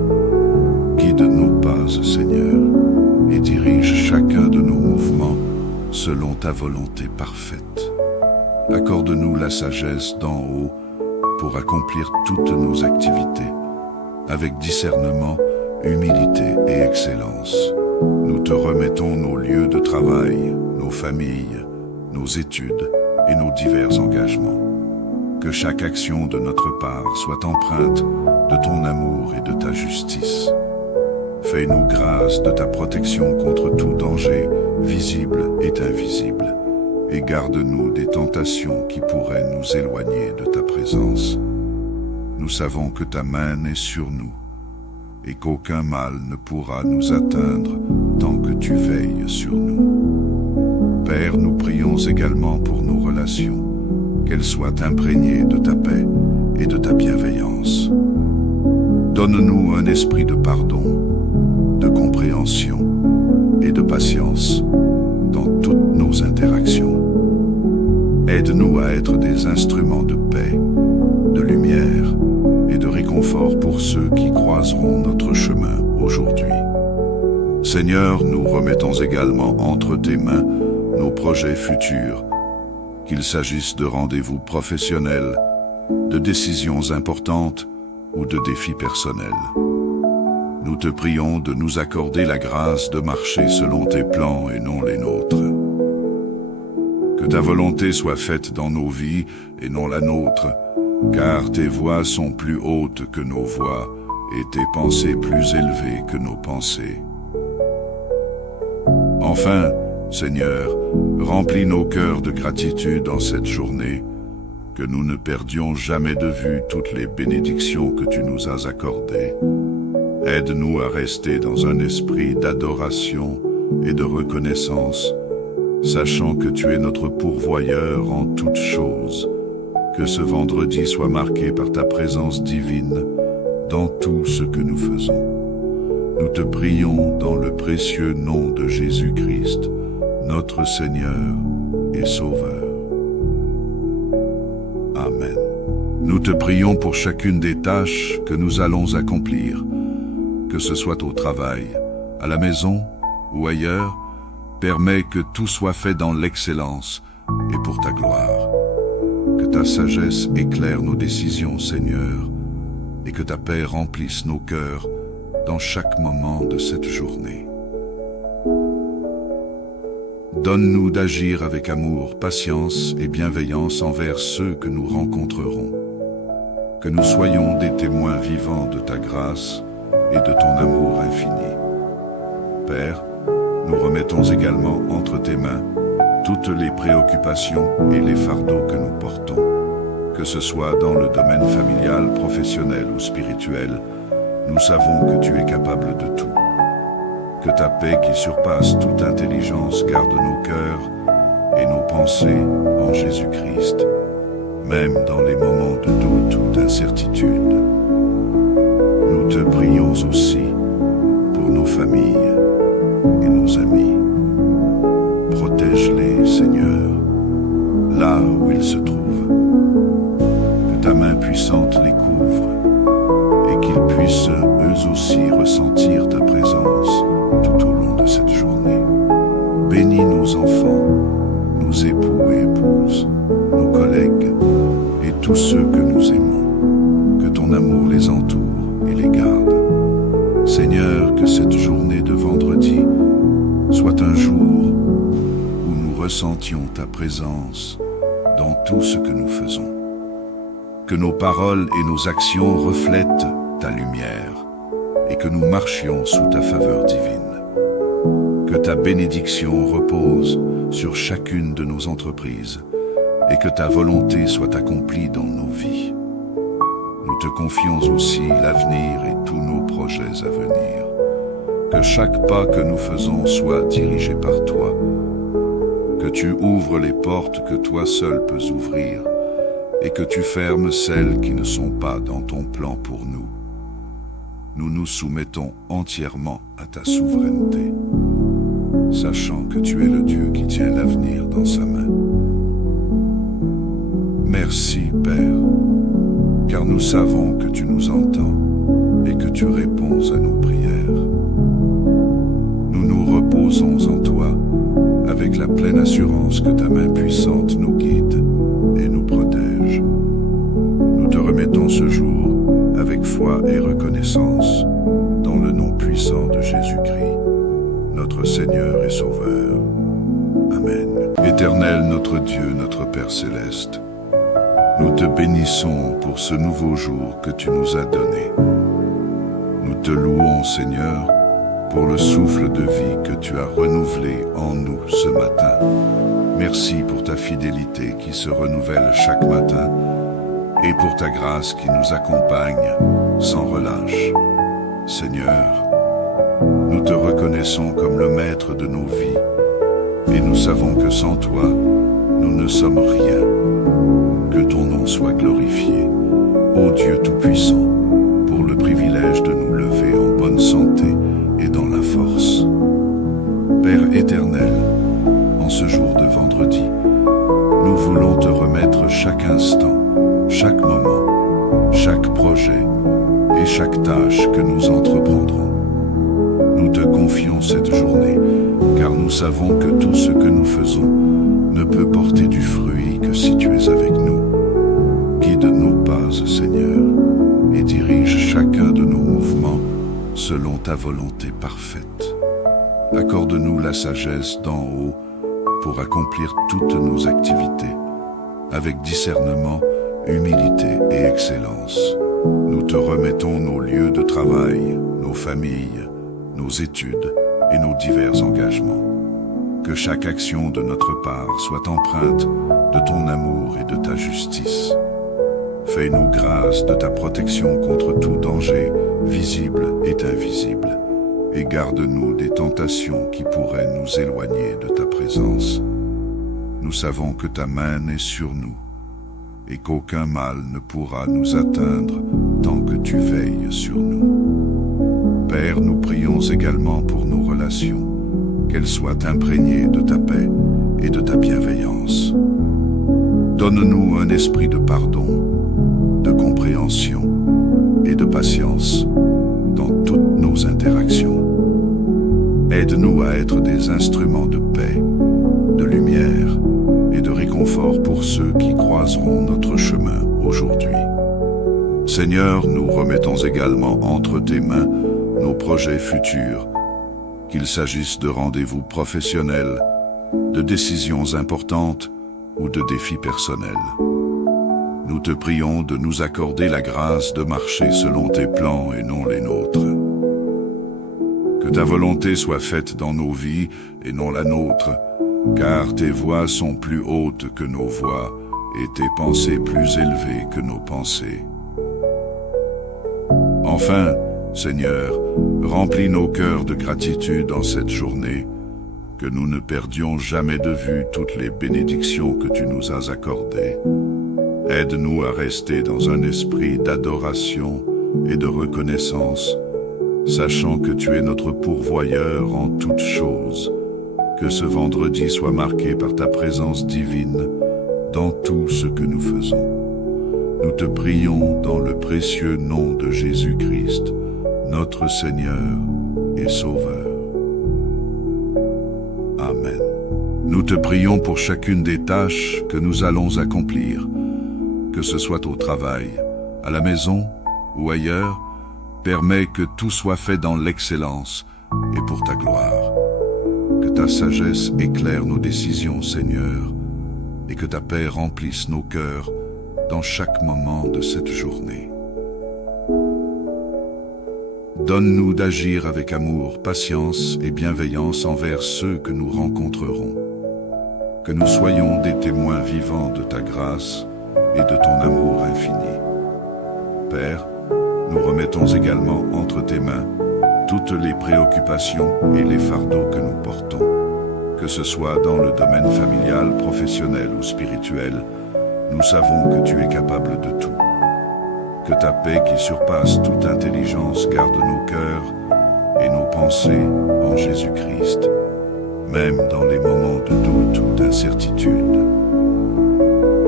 Guide nos pas, Seigneur, et dirige chacun de nos mouvements selon ta volonté parfaite. Accorde-nous la sagesse d'en haut pour accomplir toutes nos activités, avec discernement, humilité et excellence. Nous te remettons nos lieux de travail, nos familles, nos études et nos divers engagements. Que chaque action de notre part soit empreinte de ton amour et de ta justice. Fais-nous grâce de ta protection contre tout danger, visible et invisible, et garde-nous des tentations qui pourraient nous éloigner de ta présence. Nous savons que ta main est sur nous, et qu'aucun mal ne pourra nous atteindre tant que tu veilles sur nous. Père, nous prions également pour nos relations, qu'elles soient imprégnées de ta paix et de ta bienveillance. Donne-nous un esprit de pardon, de compréhension et de patience dans toutes nos interactions. Aide-nous à être des instruments de paix, de lumière et de réconfort pour ceux qui croiseront notre chemin aujourd'hui. Seigneur, nous remettons également entre tes mains nos projets futurs, qu'il s'agisse de rendez-vous professionnels, de décisions importantes ou de défis personnels. Nous te prions de nous accorder la grâce de marcher selon tes plans et non les nôtres. Que ta volonté soit faite dans nos vies et non la nôtre, car tes voies sont plus hautes que nos voies et tes pensées plus élevées que nos pensées. Enfin, Seigneur, remplis nos cœurs de gratitude en cette journée, que nous ne perdions jamais de vue toutes les bénédictions que tu nous as accordées. Aide-nous à rester dans un esprit d'adoration et de reconnaissance, sachant que tu es notre pourvoyeur en toutes choses. Que ce vendredi soit marqué par ta présence divine dans tout ce que nous faisons. Nous te prions dans le précieux nom de Jésus-Christ, notre Seigneur et Sauveur. Amen. Nous te prions pour chacune des tâches que nous allons accomplir, que ce soit au travail, à la maison ou ailleurs. Permets que tout soit fait dans l'excellence et pour ta gloire. Que ta sagesse éclaire nos décisions, Seigneur, et que ta paix remplisse nos cœurs dans chaque moment de cette journée. Donne-nous d'agir avec amour, patience et bienveillance envers ceux que nous rencontrerons. Que nous soyons des témoins vivants de ta grâce et de ton amour infini. Père, nous remettons également entre tes mains toutes les préoccupations et les fardeaux que nous portons, que ce soit dans le domaine familial, professionnel ou spirituel. Nous savons que tu es capable de tout. Que ta paix qui surpasse toute intelligence garde nos cœurs et nos pensées en Jésus-Christ, même dans les moments de doute ou d'incertitude. Nous te prions aussi pour nos familles et nos amis. Protège-les, Seigneur, là où ils se trouvent. Que ta main puissante les couvre et qu'ils puissent eux aussi ressentir ta présence tout au long de cette journée. Bénis nos enfants, nos époux et épouses, nos collègues et tous ceux que nous aimons. Que ton amour les entoure et les garde. Seigneur, que cette journée de vendredi soit un jour où nous ressentions ta présence dans tout ce que nous faisons. Que nos paroles et nos actions reflètent ta lumière et que nous marchions sous ta faveur divine. Que ta bénédiction repose sur chacune de nos entreprises et que ta volonté soit accomplie dans nos vies. Nous te confions aussi l'avenir et tous nos projets à venir. Que chaque pas que nous faisons soit dirigé par toi. Que tu ouvres les portes que toi seul peux ouvrir et que tu fermes celles qui ne sont pas dans ton plan pour nous. Nous nous soumettons entièrement à ta souveraineté, sachant que tu es le Dieu qui tient l'avenir dans sa main. Merci, Père, car nous savons que tu nous entends et que tu réponds à nos prières. Nous nous reposons en toi avec la pleine assurance que ta main puissante nous guide et nous protège. Nous te remettons ce jour avec foi et reconnaissance dans le nom puissant de Jésus-Christ, notre Seigneur et Sauveur. Amen. Éternel notre Dieu, notre Père céleste, nous te bénissons pour ce nouveau jour que tu nous as donné. Nous te louons, Seigneur, pour le souffle de vie que tu as renouvelé en nous ce matin. Merci pour ta fidélité qui se renouvelle chaque matin et pour ta grâce qui nous accompagne sans relâche. Seigneur, nous te reconnaissons comme le maître de nos vies et nous savons que sans toi, nous ne sommes rien. Que ton nom soit glorifié, ô Dieu Tout-Puissant, pour le privilège de nous lever en bonne santé et dans la force. Père éternel, en ce jour de vendredi, nous voulons te remettre chaque instant, chaque moment, chaque projet et chaque tâche que nous entreprendrons. Nous te confions cette journée, car nous savons que tout ce que nous faisons ne peut porter du fruit que si tu es avec nous. Guide nos pas, Seigneur, et dirige chacun de nos mouvements selon ta volonté parfaite. Accorde-nous la sagesse d'en haut pour accomplir toutes nos activités, avec discernement, humilité et excellence. Nous te remettons nos lieux de travail, nos familles, nos études et nos divers engagements. que chaque action de notre part soit empreinte de ton amour et de ta justice. Fais-nous grâce de ta protection contre tout danger, visible et invisible, et garde-nous des tentations qui pourraient nous éloigner de ta présence. Nous savons que ta main est sur nous, et qu'aucun mal ne pourra nous atteindre tant que tu veilles sur nous. Père, nous prions également pour nos relations, qu'elles soient imprégnées de ta paix et de ta bienveillance. Donne-nous un esprit de pardon, de compréhension et de patience dans toutes nos interactions. Aide-nous à être des instruments de paix, de lumière et de réconfort pour ceux qui croiseront notre chemin aujourd'hui. Seigneur, nous remettons également entre tes mains nos projets futurs, qu'il s'agisse de rendez-vous professionnels, de décisions importantes ou de défis personnels. Nous te prions de nous accorder la grâce de marcher selon tes plans et non les nôtres. Que ta volonté soit faite dans nos vies et non la nôtre, car tes voies sont plus hautes que nos voies et tes pensées plus élevées que nos pensées. Enfin, Seigneur, remplis nos cœurs de gratitude en cette journée, que nous ne perdions jamais de vue toutes les bénédictions que tu nous as accordées. Aide-nous à rester dans un esprit d'adoration et de reconnaissance, sachant que tu es notre pourvoyeur en toutes choses. Que ce vendredi soit marqué par ta présence divine dans tout ce que nous faisons. Nous te prions dans le précieux nom de Jésus-Christ, notre Seigneur et Sauveur. Amen. Nous te prions pour chacune des tâches que nous allons accomplir, que ce soit au travail, à la maison ou ailleurs. Permets que tout soit fait dans l'excellence et pour ta gloire. Que ta sagesse éclaire nos décisions, Seigneur, et que ta paix remplisse nos cœurs dans chaque moment de cette journée. Donne-nous d'agir avec amour, patience et bienveillance envers ceux que nous rencontrerons. Que nous soyons des témoins vivants de ta grâce et de ton amour infini. Père, nous remettons également entre tes mains toutes les préoccupations et les fardeaux que nous portons. Que ce soit dans le domaine familial, professionnel ou spirituel, nous savons que tu es capable de tout. Que ta paix qui surpasse toute intelligence garde nos cœurs et nos pensées en Jésus-Christ, même dans les moments de doute ou d'incertitude.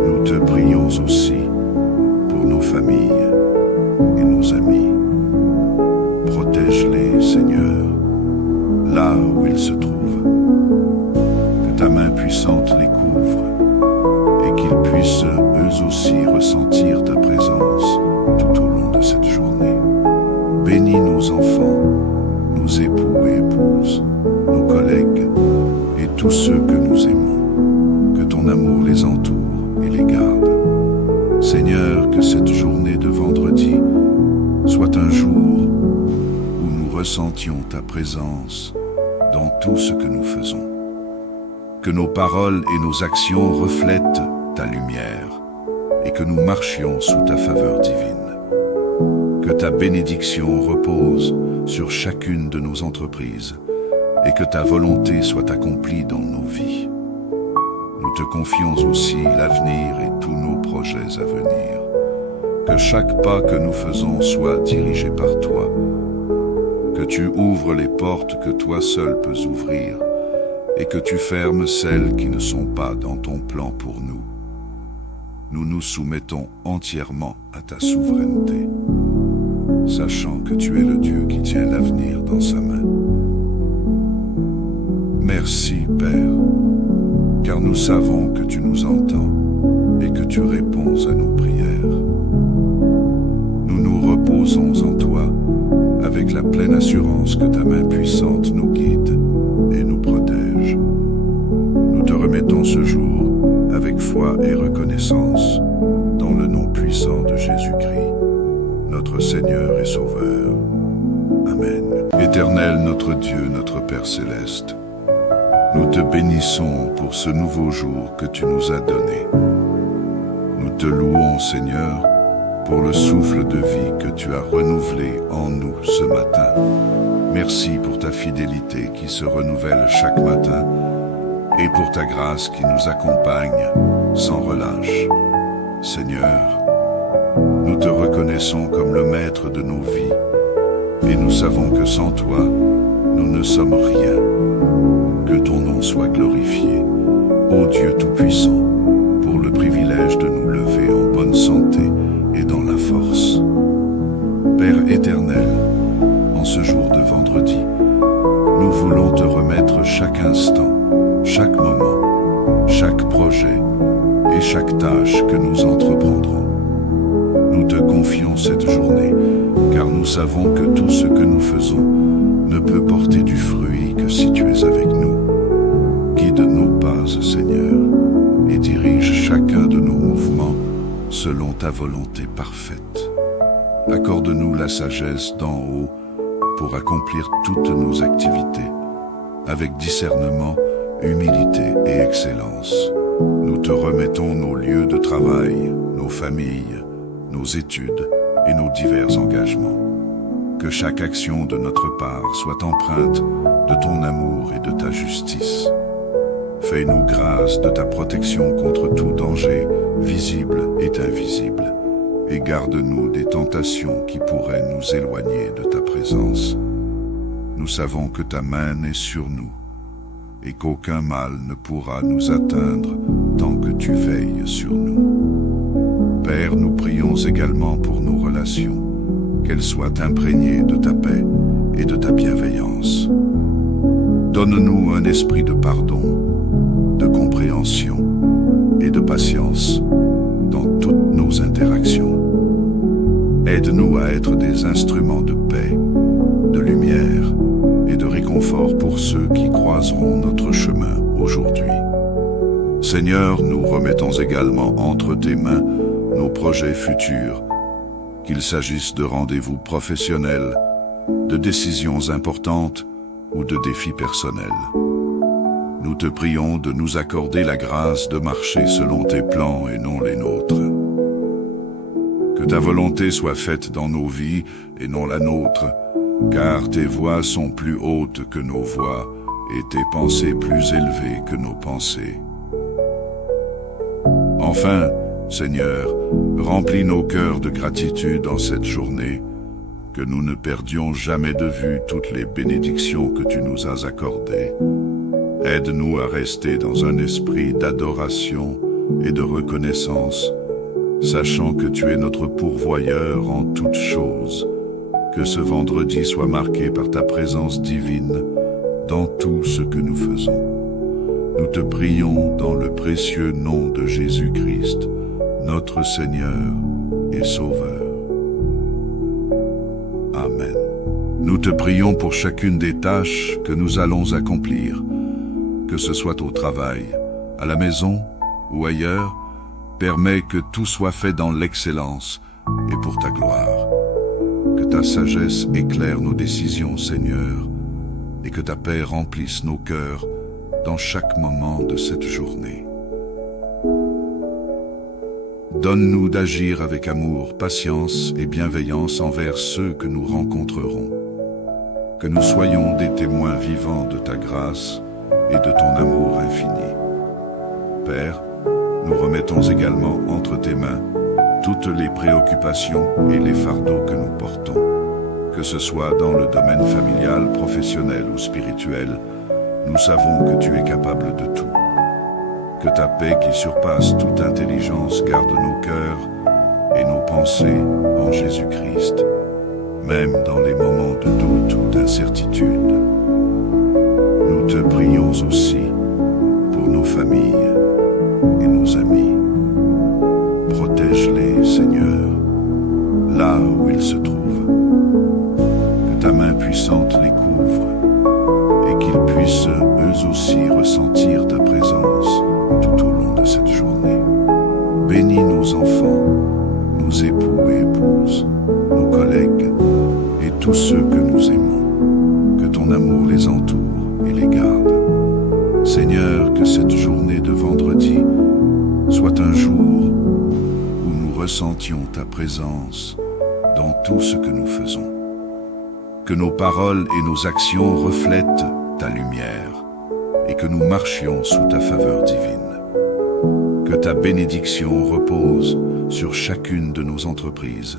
Nous te prions aussi pour nos familles et nos amis. Protège-les, Seigneur, là où ils se trouvent. Que ta main puissante les couvre et qu'ils puissent eux aussi ressentir ta présence tout au long de cette journée. Bénis nos enfants, nos époux et épouses, nos collègues et tous ceux que nous aimons. Que ton amour les entoure et les garde. Seigneur, que cette journée de vendredi soit un jour où nous ressentions ta présence dans tout ce que nous faisons. Que nos paroles et nos actions reflètent ta lumière et que nous marchions sous ta faveur divine. Que ta bénédiction repose sur chacune de nos entreprises et que ta volonté soit accomplie dans nos vies. Nous te confions aussi l'avenir et tous nos projets à venir. Que chaque pas que nous faisons soit dirigé par toi. Que tu ouvres les portes que toi seul peux ouvrir et que tu fermes celles qui ne sont pas dans ton plan pour nous. Nous nous soumettons entièrement à ta souveraineté, sachant que tu es le Dieu qui tient l'avenir dans sa main. Merci, Père, car nous savons que tu nous entends et que tu réponds à nos prières. Nous nous reposons en toi avec la pleine assurance que ta main puissante nous guide et nous protège. Nous te remettons ce jour avec foi et reconnaissance dans le nom puissant de Jésus-Christ, notre Seigneur et Sauveur. Amen. Éternel notre Dieu, notre Père céleste, Nous te bénissons pour ce nouveau jour que tu nous as donné. Nous te louons, Seigneur, pour le souffle de vie que tu as renouvelé en nous ce matin. Merci pour ta fidélité qui se renouvelle chaque matin et pour ta grâce qui nous accompagne sans relâche. Seigneur, nous te reconnaissons comme le maître de nos vies et nous savons que sans toi, nous ne sommes rien. Que ton nom soit glorifié, ô Dieu Tout-Puissant, pour le privilège de nous lever en bonne santé et dans la force. Père éternel, en ce jour de vendredi, nous voulons te remettre chaque instant, chaque moment, chaque projet et chaque tâche que nous entreprendrons. Nous te confions cette journée, car nous savons que tout ce que nous faisons ne peut porter du fruit que si tu es avec nous. Guide nos pas, Seigneur, et dirige chacun de nos mouvements selon ta volonté parfaite. Accorde-nous la sagesse d'en haut pour accomplir toutes nos activités, avec discernement, humilité et excellence. Nous te remettons nos lieux de travail, nos familles, nos études et nos divers engagements. Que chaque action de notre part soit empreinte de ton amour et de ta justice. Fais-nous grâce de ta protection contre tout danger, visible et invisible, et garde-nous des tentations qui pourraient nous éloigner de ta présence. Nous savons que ta main est sur nous, et qu'aucun mal ne pourra nous atteindre tant que tu veilles sur nous. Père, nous prions également pour nos relations, qu'elles soient imprégnées de ta paix et de ta bienveillance. Donne-nous un esprit de pardon, de compréhension et de patience dans toutes nos interactions. Aide-nous à être des instruments de paix, de lumière et de réconfort pour ceux qui croiseront notre chemin aujourd'hui. Seigneur, nous remettons également entre tes mains nos projets futurs, qu'il s'agisse de rendez-vous professionnels, de décisions importantes ou de défis personnels. Nous te prions de nous accorder la grâce de marcher selon tes plans et non les nôtres. Que ta volonté soit faite dans nos vies et non la nôtre, car tes voies sont plus hautes que nos voies et tes pensées plus élevées que nos pensées. Enfin, Seigneur, remplis nos cœurs de gratitude en cette journée, que nous ne perdions jamais de vue toutes les bénédictions que tu nous as accordées. Aide-nous à rester dans un esprit d'adoration et de reconnaissance, sachant que tu es notre pourvoyeur en toutes choses. Que ce vendredi soit marqué par ta présence divine dans tout ce que nous faisons. Nous te prions dans le précieux nom de Jésus-Christ, notre Seigneur et Sauveur. Amen. Nous te prions pour chacune des tâches que nous allons accomplir, que ce soit au travail, à la maison ou ailleurs. Permets que tout soit fait dans l'excellence et pour ta gloire. Que ta sagesse éclaire nos décisions, Seigneur, et que ta paix remplisse nos cœurs dans chaque moment de cette journée. Donne-nous d'agir avec amour, patience et bienveillance envers ceux que nous rencontrerons. Que nous soyons des témoins vivants de ta grâce et de ton amour infini. Père, nous remettons également entre tes mains toutes les préoccupations et les fardeaux que nous portons. Que ce soit dans le domaine familial, professionnel ou spirituel, nous savons que tu es capable de tout. Que ta paix qui surpasse toute intelligence garde nos cœurs et nos pensées en Jésus-Christ, même dans les moments de doute ou d'incertitude. Nous te prions aussi pour nos familles et nos amis. Protège-les, Seigneur, là où ils se trouvent. Que ta main puissante les couvre et qu'ils puissent eux aussi ressentir ta présence tout au long de cette journée. Bénis nos enfants, nos époux et épouses, nos collègues et tous ceux que nous aimons. Que ton amour les entoure et les garde. Seigneur, que cette journée de vendredi soit un jour où nous ressentions ta présence dans tout ce que nous faisons. Que nos paroles et nos actions reflètent ta lumière et que nous marchions sous ta faveur divine. Que ta bénédiction repose sur chacune de nos entreprises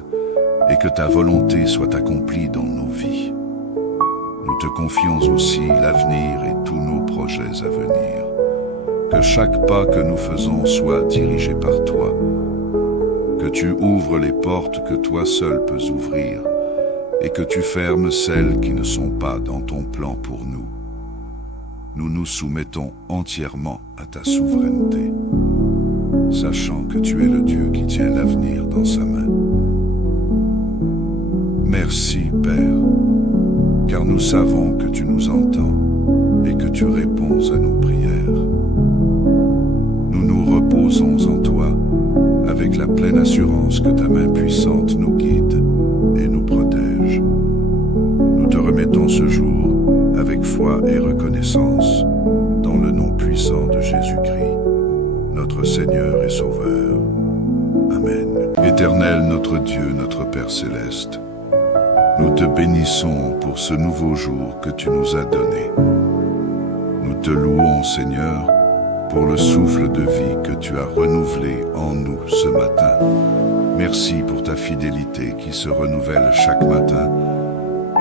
et que ta volonté soit accomplie dans nos vies. Nous te confions aussi l'avenir et tous nos projets à venir. Que chaque pas que nous faisons soit dirigé par toi. Que tu ouvres les portes que toi seul peux ouvrir et que tu fermes celles qui ne sont pas dans ton plan pour nous. Nous nous soumettons entièrement à ta souveraineté, sachant que tu es le Dieu qui tient l'avenir dans sa main. Merci, Père, car nous savons que tu nous entends et que tu réponds à nos prières. Nous nous reposons en toi avec la pleine assurance que ta main puissante nous guide et nous protège. Nous te remettons ce jour avec foi et reconnaissance dans le nom puissant de Jésus-Christ, notre Seigneur et Sauveur. Amen. Éternel notre Dieu, notre Père céleste, nous te bénissons pour ce nouveau jour que tu nous as donné. Nous te louons, Seigneur, pour le souffle de vie que tu as renouvelé en nous ce matin. Merci pour ta fidélité qui se renouvelle chaque matin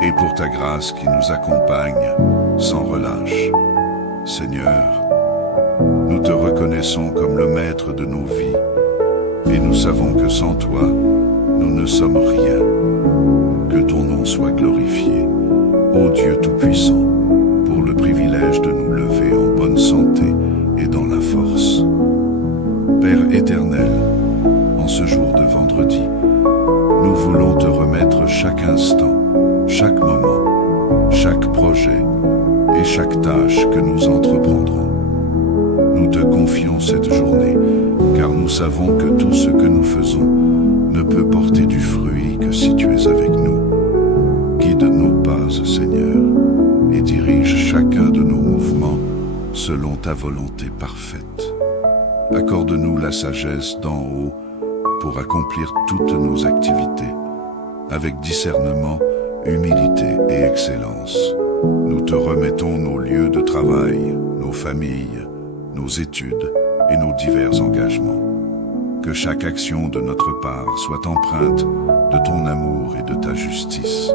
et pour ta grâce qui nous accompagne sans relâche. Seigneur, nous te reconnaissons comme le maître de nos vies et nous savons que sans toi, nous ne sommes rien. Que ton nom soit glorifié, ô Dieu Tout-Puissant, pour le privilège de nous lever en bonne santé et dans la force. Père éternel, en ce jour de vendredi, nous voulons te remettre chaque instant, chaque moment, chaque projet et chaque tâche que nous entreprendrons. Nous te confions cette journée, car nous savons que tout ce que nous faisons ne peut porter du fruit que si tu es avec nous. Guide nos pas, Seigneur, et dirige chacun de nos mouvements selon ta volonté parfaite. Accorde-nous la sagesse d'en haut pour accomplir toutes nos activités, avec discernement, humilité et excellence. Nous te remettons nos lieux de travail, nos familles, nos études et nos divers engagements. Que chaque action de notre part soit empreinte de ton amour et de ta justice.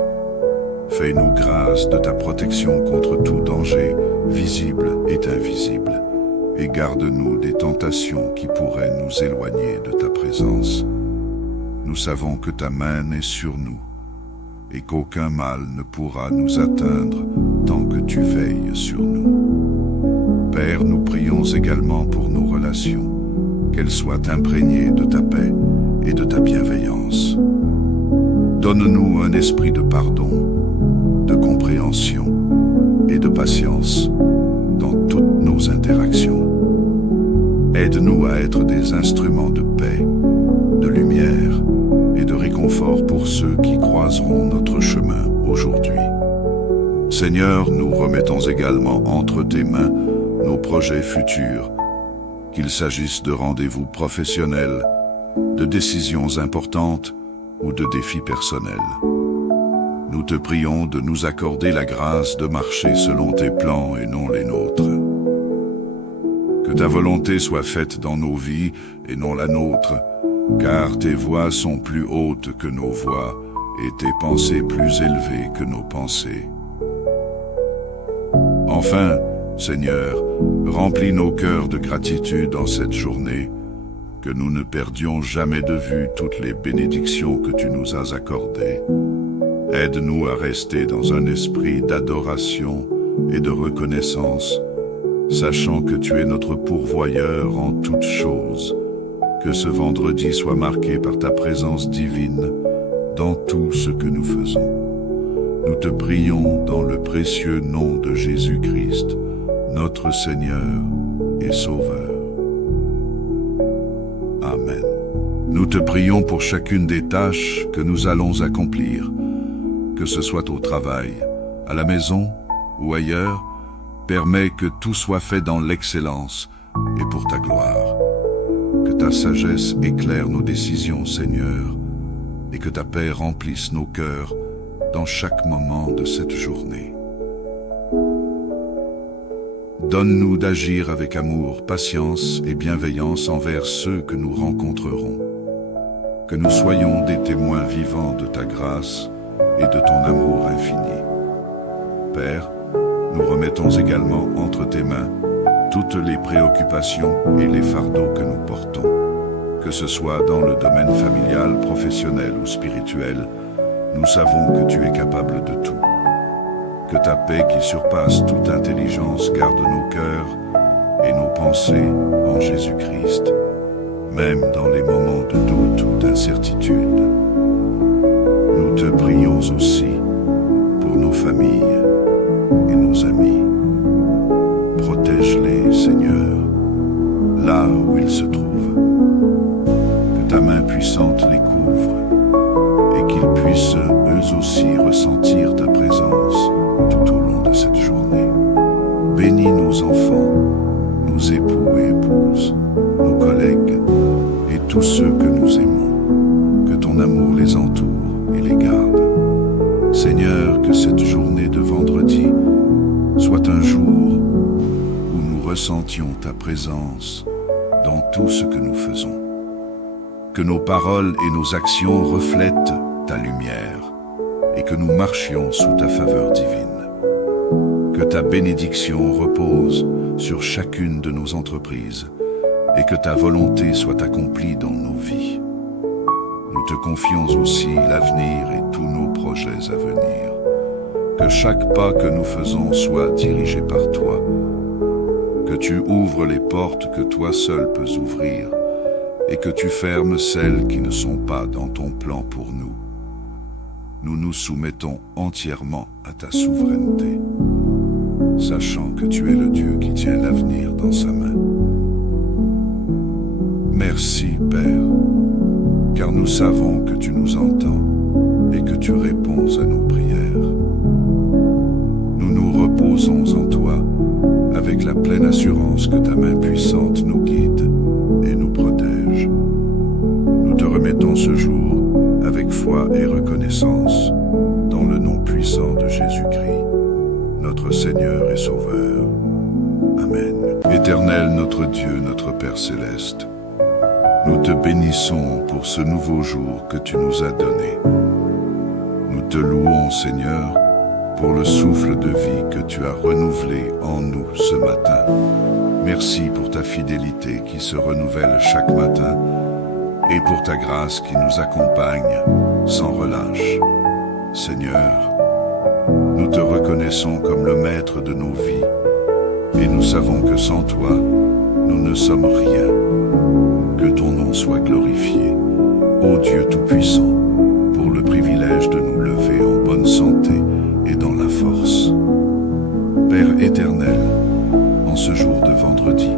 Fais-nous grâce de ta protection contre tout danger, visible et invisible, et garde-nous des tentations qui pourraient nous éloigner de ta présence. Nous savons que ta main est sur nous, et qu'aucun mal ne pourra nous atteindre tant que tu veilles sur nous. Père, nous prions également pour nos relations, qu'elles soient imprégnées de ta paix et de ta bienveillance. Donne-nous un esprit de pardon, de compréhension et de patience dans toutes nos interactions. Aide-nous à être des instruments de paix, de lumière et de réconfort pour ceux qui croiseront notre chemin aujourd'hui. Seigneur, nous remettons également entre tes mains nos projets futurs, qu'il s'agisse de rendez-vous professionnels, de décisions importantes ou de défis personnels. Nous te prions de nous accorder la grâce de marcher selon tes plans et non les nôtres. Que ta volonté soit faite dans nos vies et non la nôtre, car tes voies sont plus hautes que nos voies et tes pensées plus élevées que nos pensées. Enfin, Seigneur, remplis nos cœurs de gratitude en cette journée, que nous ne perdions jamais de vue toutes les bénédictions que tu nous as accordées. Aide-nous à rester dans un esprit d'adoration et de reconnaissance, sachant que tu es notre pourvoyeur en toutes choses. Que ce vendredi soit marqué par ta présence divine dans tout ce que nous faisons. Nous te prions dans le précieux nom de Jésus-Christ, notre Seigneur et Sauveur. Amen. Nous te prions pour chacune des tâches que nous allons accomplir, que ce soit au travail, à la maison ou ailleurs, Permets que tout soit fait dans l'excellence et pour ta gloire. Que ta sagesse éclaire nos décisions, Seigneur, et que ta paix remplisse nos cœurs dans chaque moment de cette journée. Donne-nous d'agir avec amour, patience et bienveillance envers ceux que nous rencontrerons. Que nous soyons des témoins vivants de ta grâce et de ton amour infini. Père, nous remettons également entre tes mains toutes les préoccupations et les fardeaux que nous portons, que ce soit dans le domaine familial, professionnel ou spirituel. Nous savons que tu es capable de tout. Que ta paix qui surpasse toute intelligence garde nos cœurs et nos pensées en Jésus-Christ, même dans les moments de doute ou d'incertitude. Nous te prions aussi pour nos familles et nos amis. Protège-les, Seigneur, là où ils se trouvent. Que ta main puissante les couvre et qu'ils puissent eux aussi ressentir ta présence tout au long de cette journée. Bénis nos enfants, nos époux et épouses, nos collègues et tous ceux que nous aimons. Que ton amour les entoure et les garde. Seigneur, que cette journée de vendredi soit un jour où nous ressentions ta présence dans tout ce que nous faisons. Que nos paroles et nos actions reflètent ta lumière et que nous marchions sous ta faveur divine. Que ta bénédiction repose sur chacune de nos entreprises et que ta volonté soit accomplie dans nos vies. Nous te confions aussi l'avenir et tous nos projets à venir. Que chaque pas que nous faisons soit dirigé par toi. Que tu ouvres les portes que toi seul peux ouvrir et que tu fermes celles qui ne sont pas dans ton plan pour nous. Nous nous soumettons entièrement à ta souveraineté, sachant que tu es le Dieu qui tient l'avenir dans sa main. Merci, Père, car nous savons que tu nous entends et que tu réponds à nos prières. Nous nous reposons en toi avec la pleine assurance que ta main puissante nous guide et nous protège. Nous te remettons ce jour avec foi et reconnaissance dans le nom puissant de Jésus-Christ, notre Seigneur et Sauveur. Amen. Éternel notre Dieu, notre Père céleste, nous te bénissons pour ce nouveau jour que tu nous as donné. Nous te louons, Seigneur, pour le souffle de vie que tu as renouvelé en nous ce matin. Merci pour ta fidélité qui se renouvelle chaque matin et pour ta grâce qui nous accompagne sans relâche. Seigneur, nous te reconnaissons comme le maître de nos vies et nous savons que sans toi, nous ne sommes rien. Que ton nom soit glorifié, ô Dieu Tout-Puissant, pour le privilège de nous lever en bonne santé et dans la force. Père éternel, en ce jour de vendredi,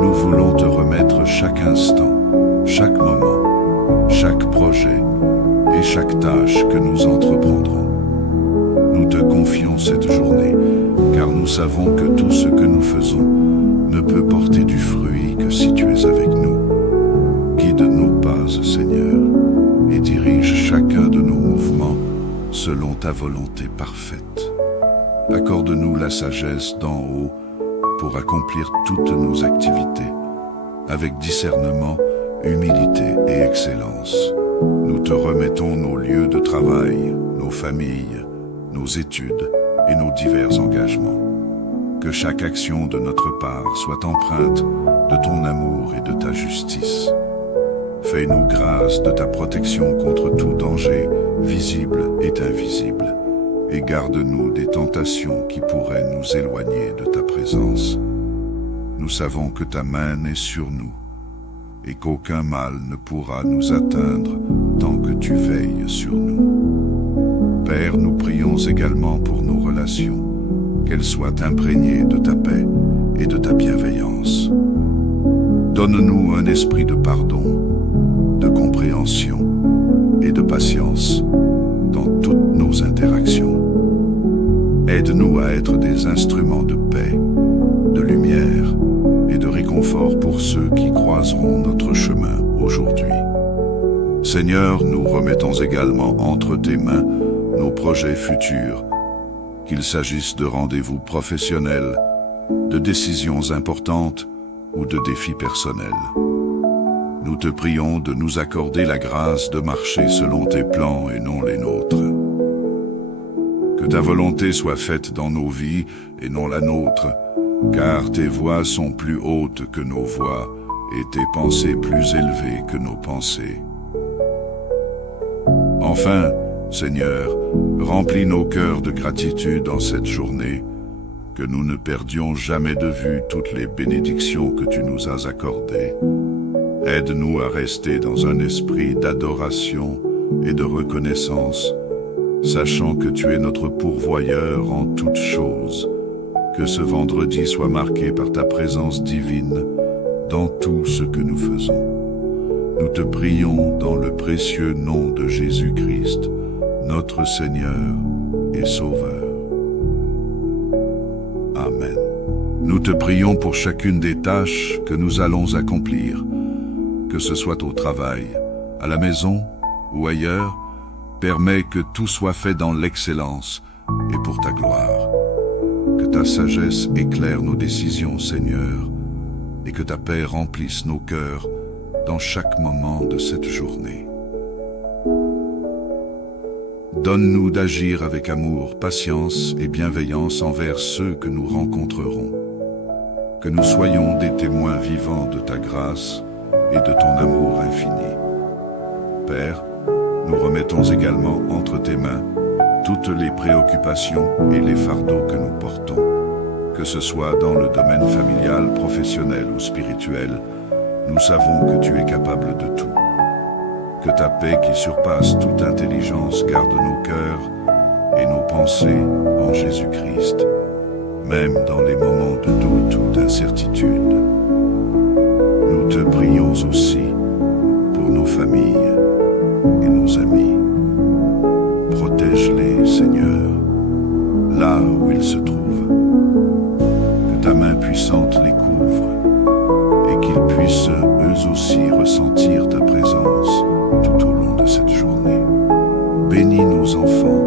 nous voulons te remettre chaque instant, chaque moment, chaque projet et chaque tâche que nous entreprendrons. Nous te confions cette journée, car nous savons que tout ce que nous faisons ne peut porter du fruit que si tu es avec nous. Guide nos pas, Seigneur, et dirige chacun de nos mouvements selon ta volonté parfaite. Accorde-nous la sagesse d'en haut pour accomplir toutes nos activités, avec discernement, humilité et excellence. Nous te remettons nos lieux de travail, nos familles, nos études et nos divers engagements. Que chaque action de notre part soit empreinte de ton amour et de ta justice. Fais-nous grâce de ta protection contre tout danger, visible et invisible, et garde-nous des tentations qui pourraient nous éloigner de ta présence. Nous savons que ta main est sur nous, et qu'aucun mal ne pourra nous atteindre tant que tu veilles sur nous. Père, nous prions également pour nos relations, qu'elles soient imprégnées de ta paix et de ta bienveillance. Donne-nous un esprit de pardon, de compréhension et de patience dans toutes nos interactions. Aide-nous à être des instruments de paix, de lumière et de réconfort pour ceux qui croiseront notre chemin aujourd'hui. Seigneur, nous remettons également entre tes mains nos projets futurs, qu'il s'agisse de rendez-vous professionnels, de décisions importantes ou de défis personnels. Nous te prions de nous accorder la grâce de marcher selon tes plans et non les nôtres. Que ta volonté soit faite dans nos vies et non la nôtre, car tes voies sont plus hautes que nos voies et tes pensées plus élevées que nos pensées. Enfin, Seigneur, remplis nos cœurs de gratitude en cette journée, que nous ne perdions jamais de vue toutes les bénédictions que tu nous as accordées. Aide-nous à rester dans un esprit d'adoration et de reconnaissance, sachant que tu es notre pourvoyeur en toutes choses. Que ce vendredi soit marqué par ta présence divine dans tout ce que nous faisons. Nous te prions dans le précieux nom de Jésus-Christ, notre Seigneur et Sauveur. Amen. Nous te prions pour chacune des tâches que nous allons accomplir, que ce soit au travail, à la maison ou ailleurs. Permets que tout soit fait dans l'excellence et pour ta gloire. Que ta sagesse éclaire nos décisions, Seigneur, et que ta paix remplisse nos cœurs dans chaque moment de cette journée. Donne-nous d'agir avec amour, patience et bienveillance envers ceux que nous rencontrerons. Que nous soyons des témoins vivants de ta grâce et de ton amour infini. Père, nous remettons également entre tes mains toutes les préoccupations et les fardeaux que nous portons, que ce soit dans le domaine familial, professionnel ou spirituel. Nous savons que tu es capable de tout. Que ta paix qui surpasse toute intelligence garde nos cœurs et nos pensées en Jésus-Christ, même dans les moments de doute ou d'incertitude. Nous te prions aussi pour nos familles et nos amis. Protège-les, Seigneur, là où ils se trouvent. Que ta main puissante les couvre et qu'ils puissent eux aussi ressentir ta présence tout au long de cette journée. Bénis nos enfants,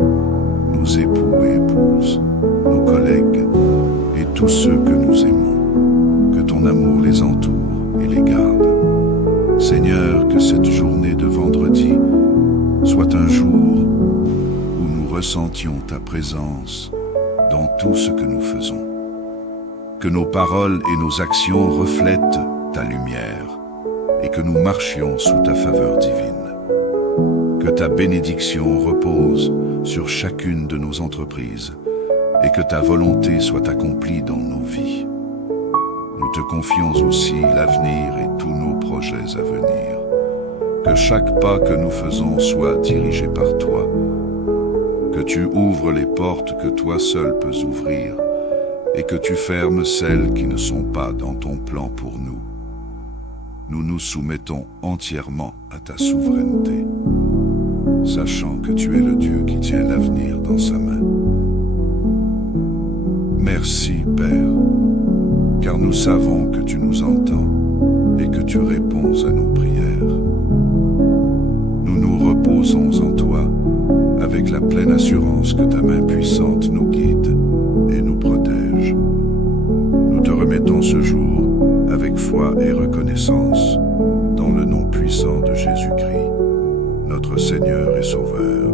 nos époux et épouses, nos collègues et tous ceux que nous aimons. Que ton amour les entoure et les garde. Seigneur, que cette journée de vendredi soit un jour où nous ressentions ta présence dans tout ce que nous faisons. Que nos paroles et nos actions reflètent ta lumière et que nous marchions sous ta faveur divine. Que ta bénédiction repose sur chacune de nos entreprises et que ta volonté soit accomplie dans nos vies. Nous te confions aussi l'avenir et tous nos projets à venir. Que chaque pas que nous faisons soit dirigé par toi. Que tu ouvres les portes que toi seul peux ouvrir et que tu fermes celles qui ne sont pas dans ton plan pour nous. Nous nous soumettons entièrement à ta souveraineté, sachant que tu es le Dieu qui tient l'avenir dans sa main. Merci, Père, car nous savons que tu nous entends et que tu réponds à nos prières. Nous nous reposons en toi avec la pleine assurance que ta main puissante nous guide et nous protège. Nous te remettons ce jour avec foi et reconnaissance dans le nom puissant de Jésus-Christ, notre Seigneur et Sauveur.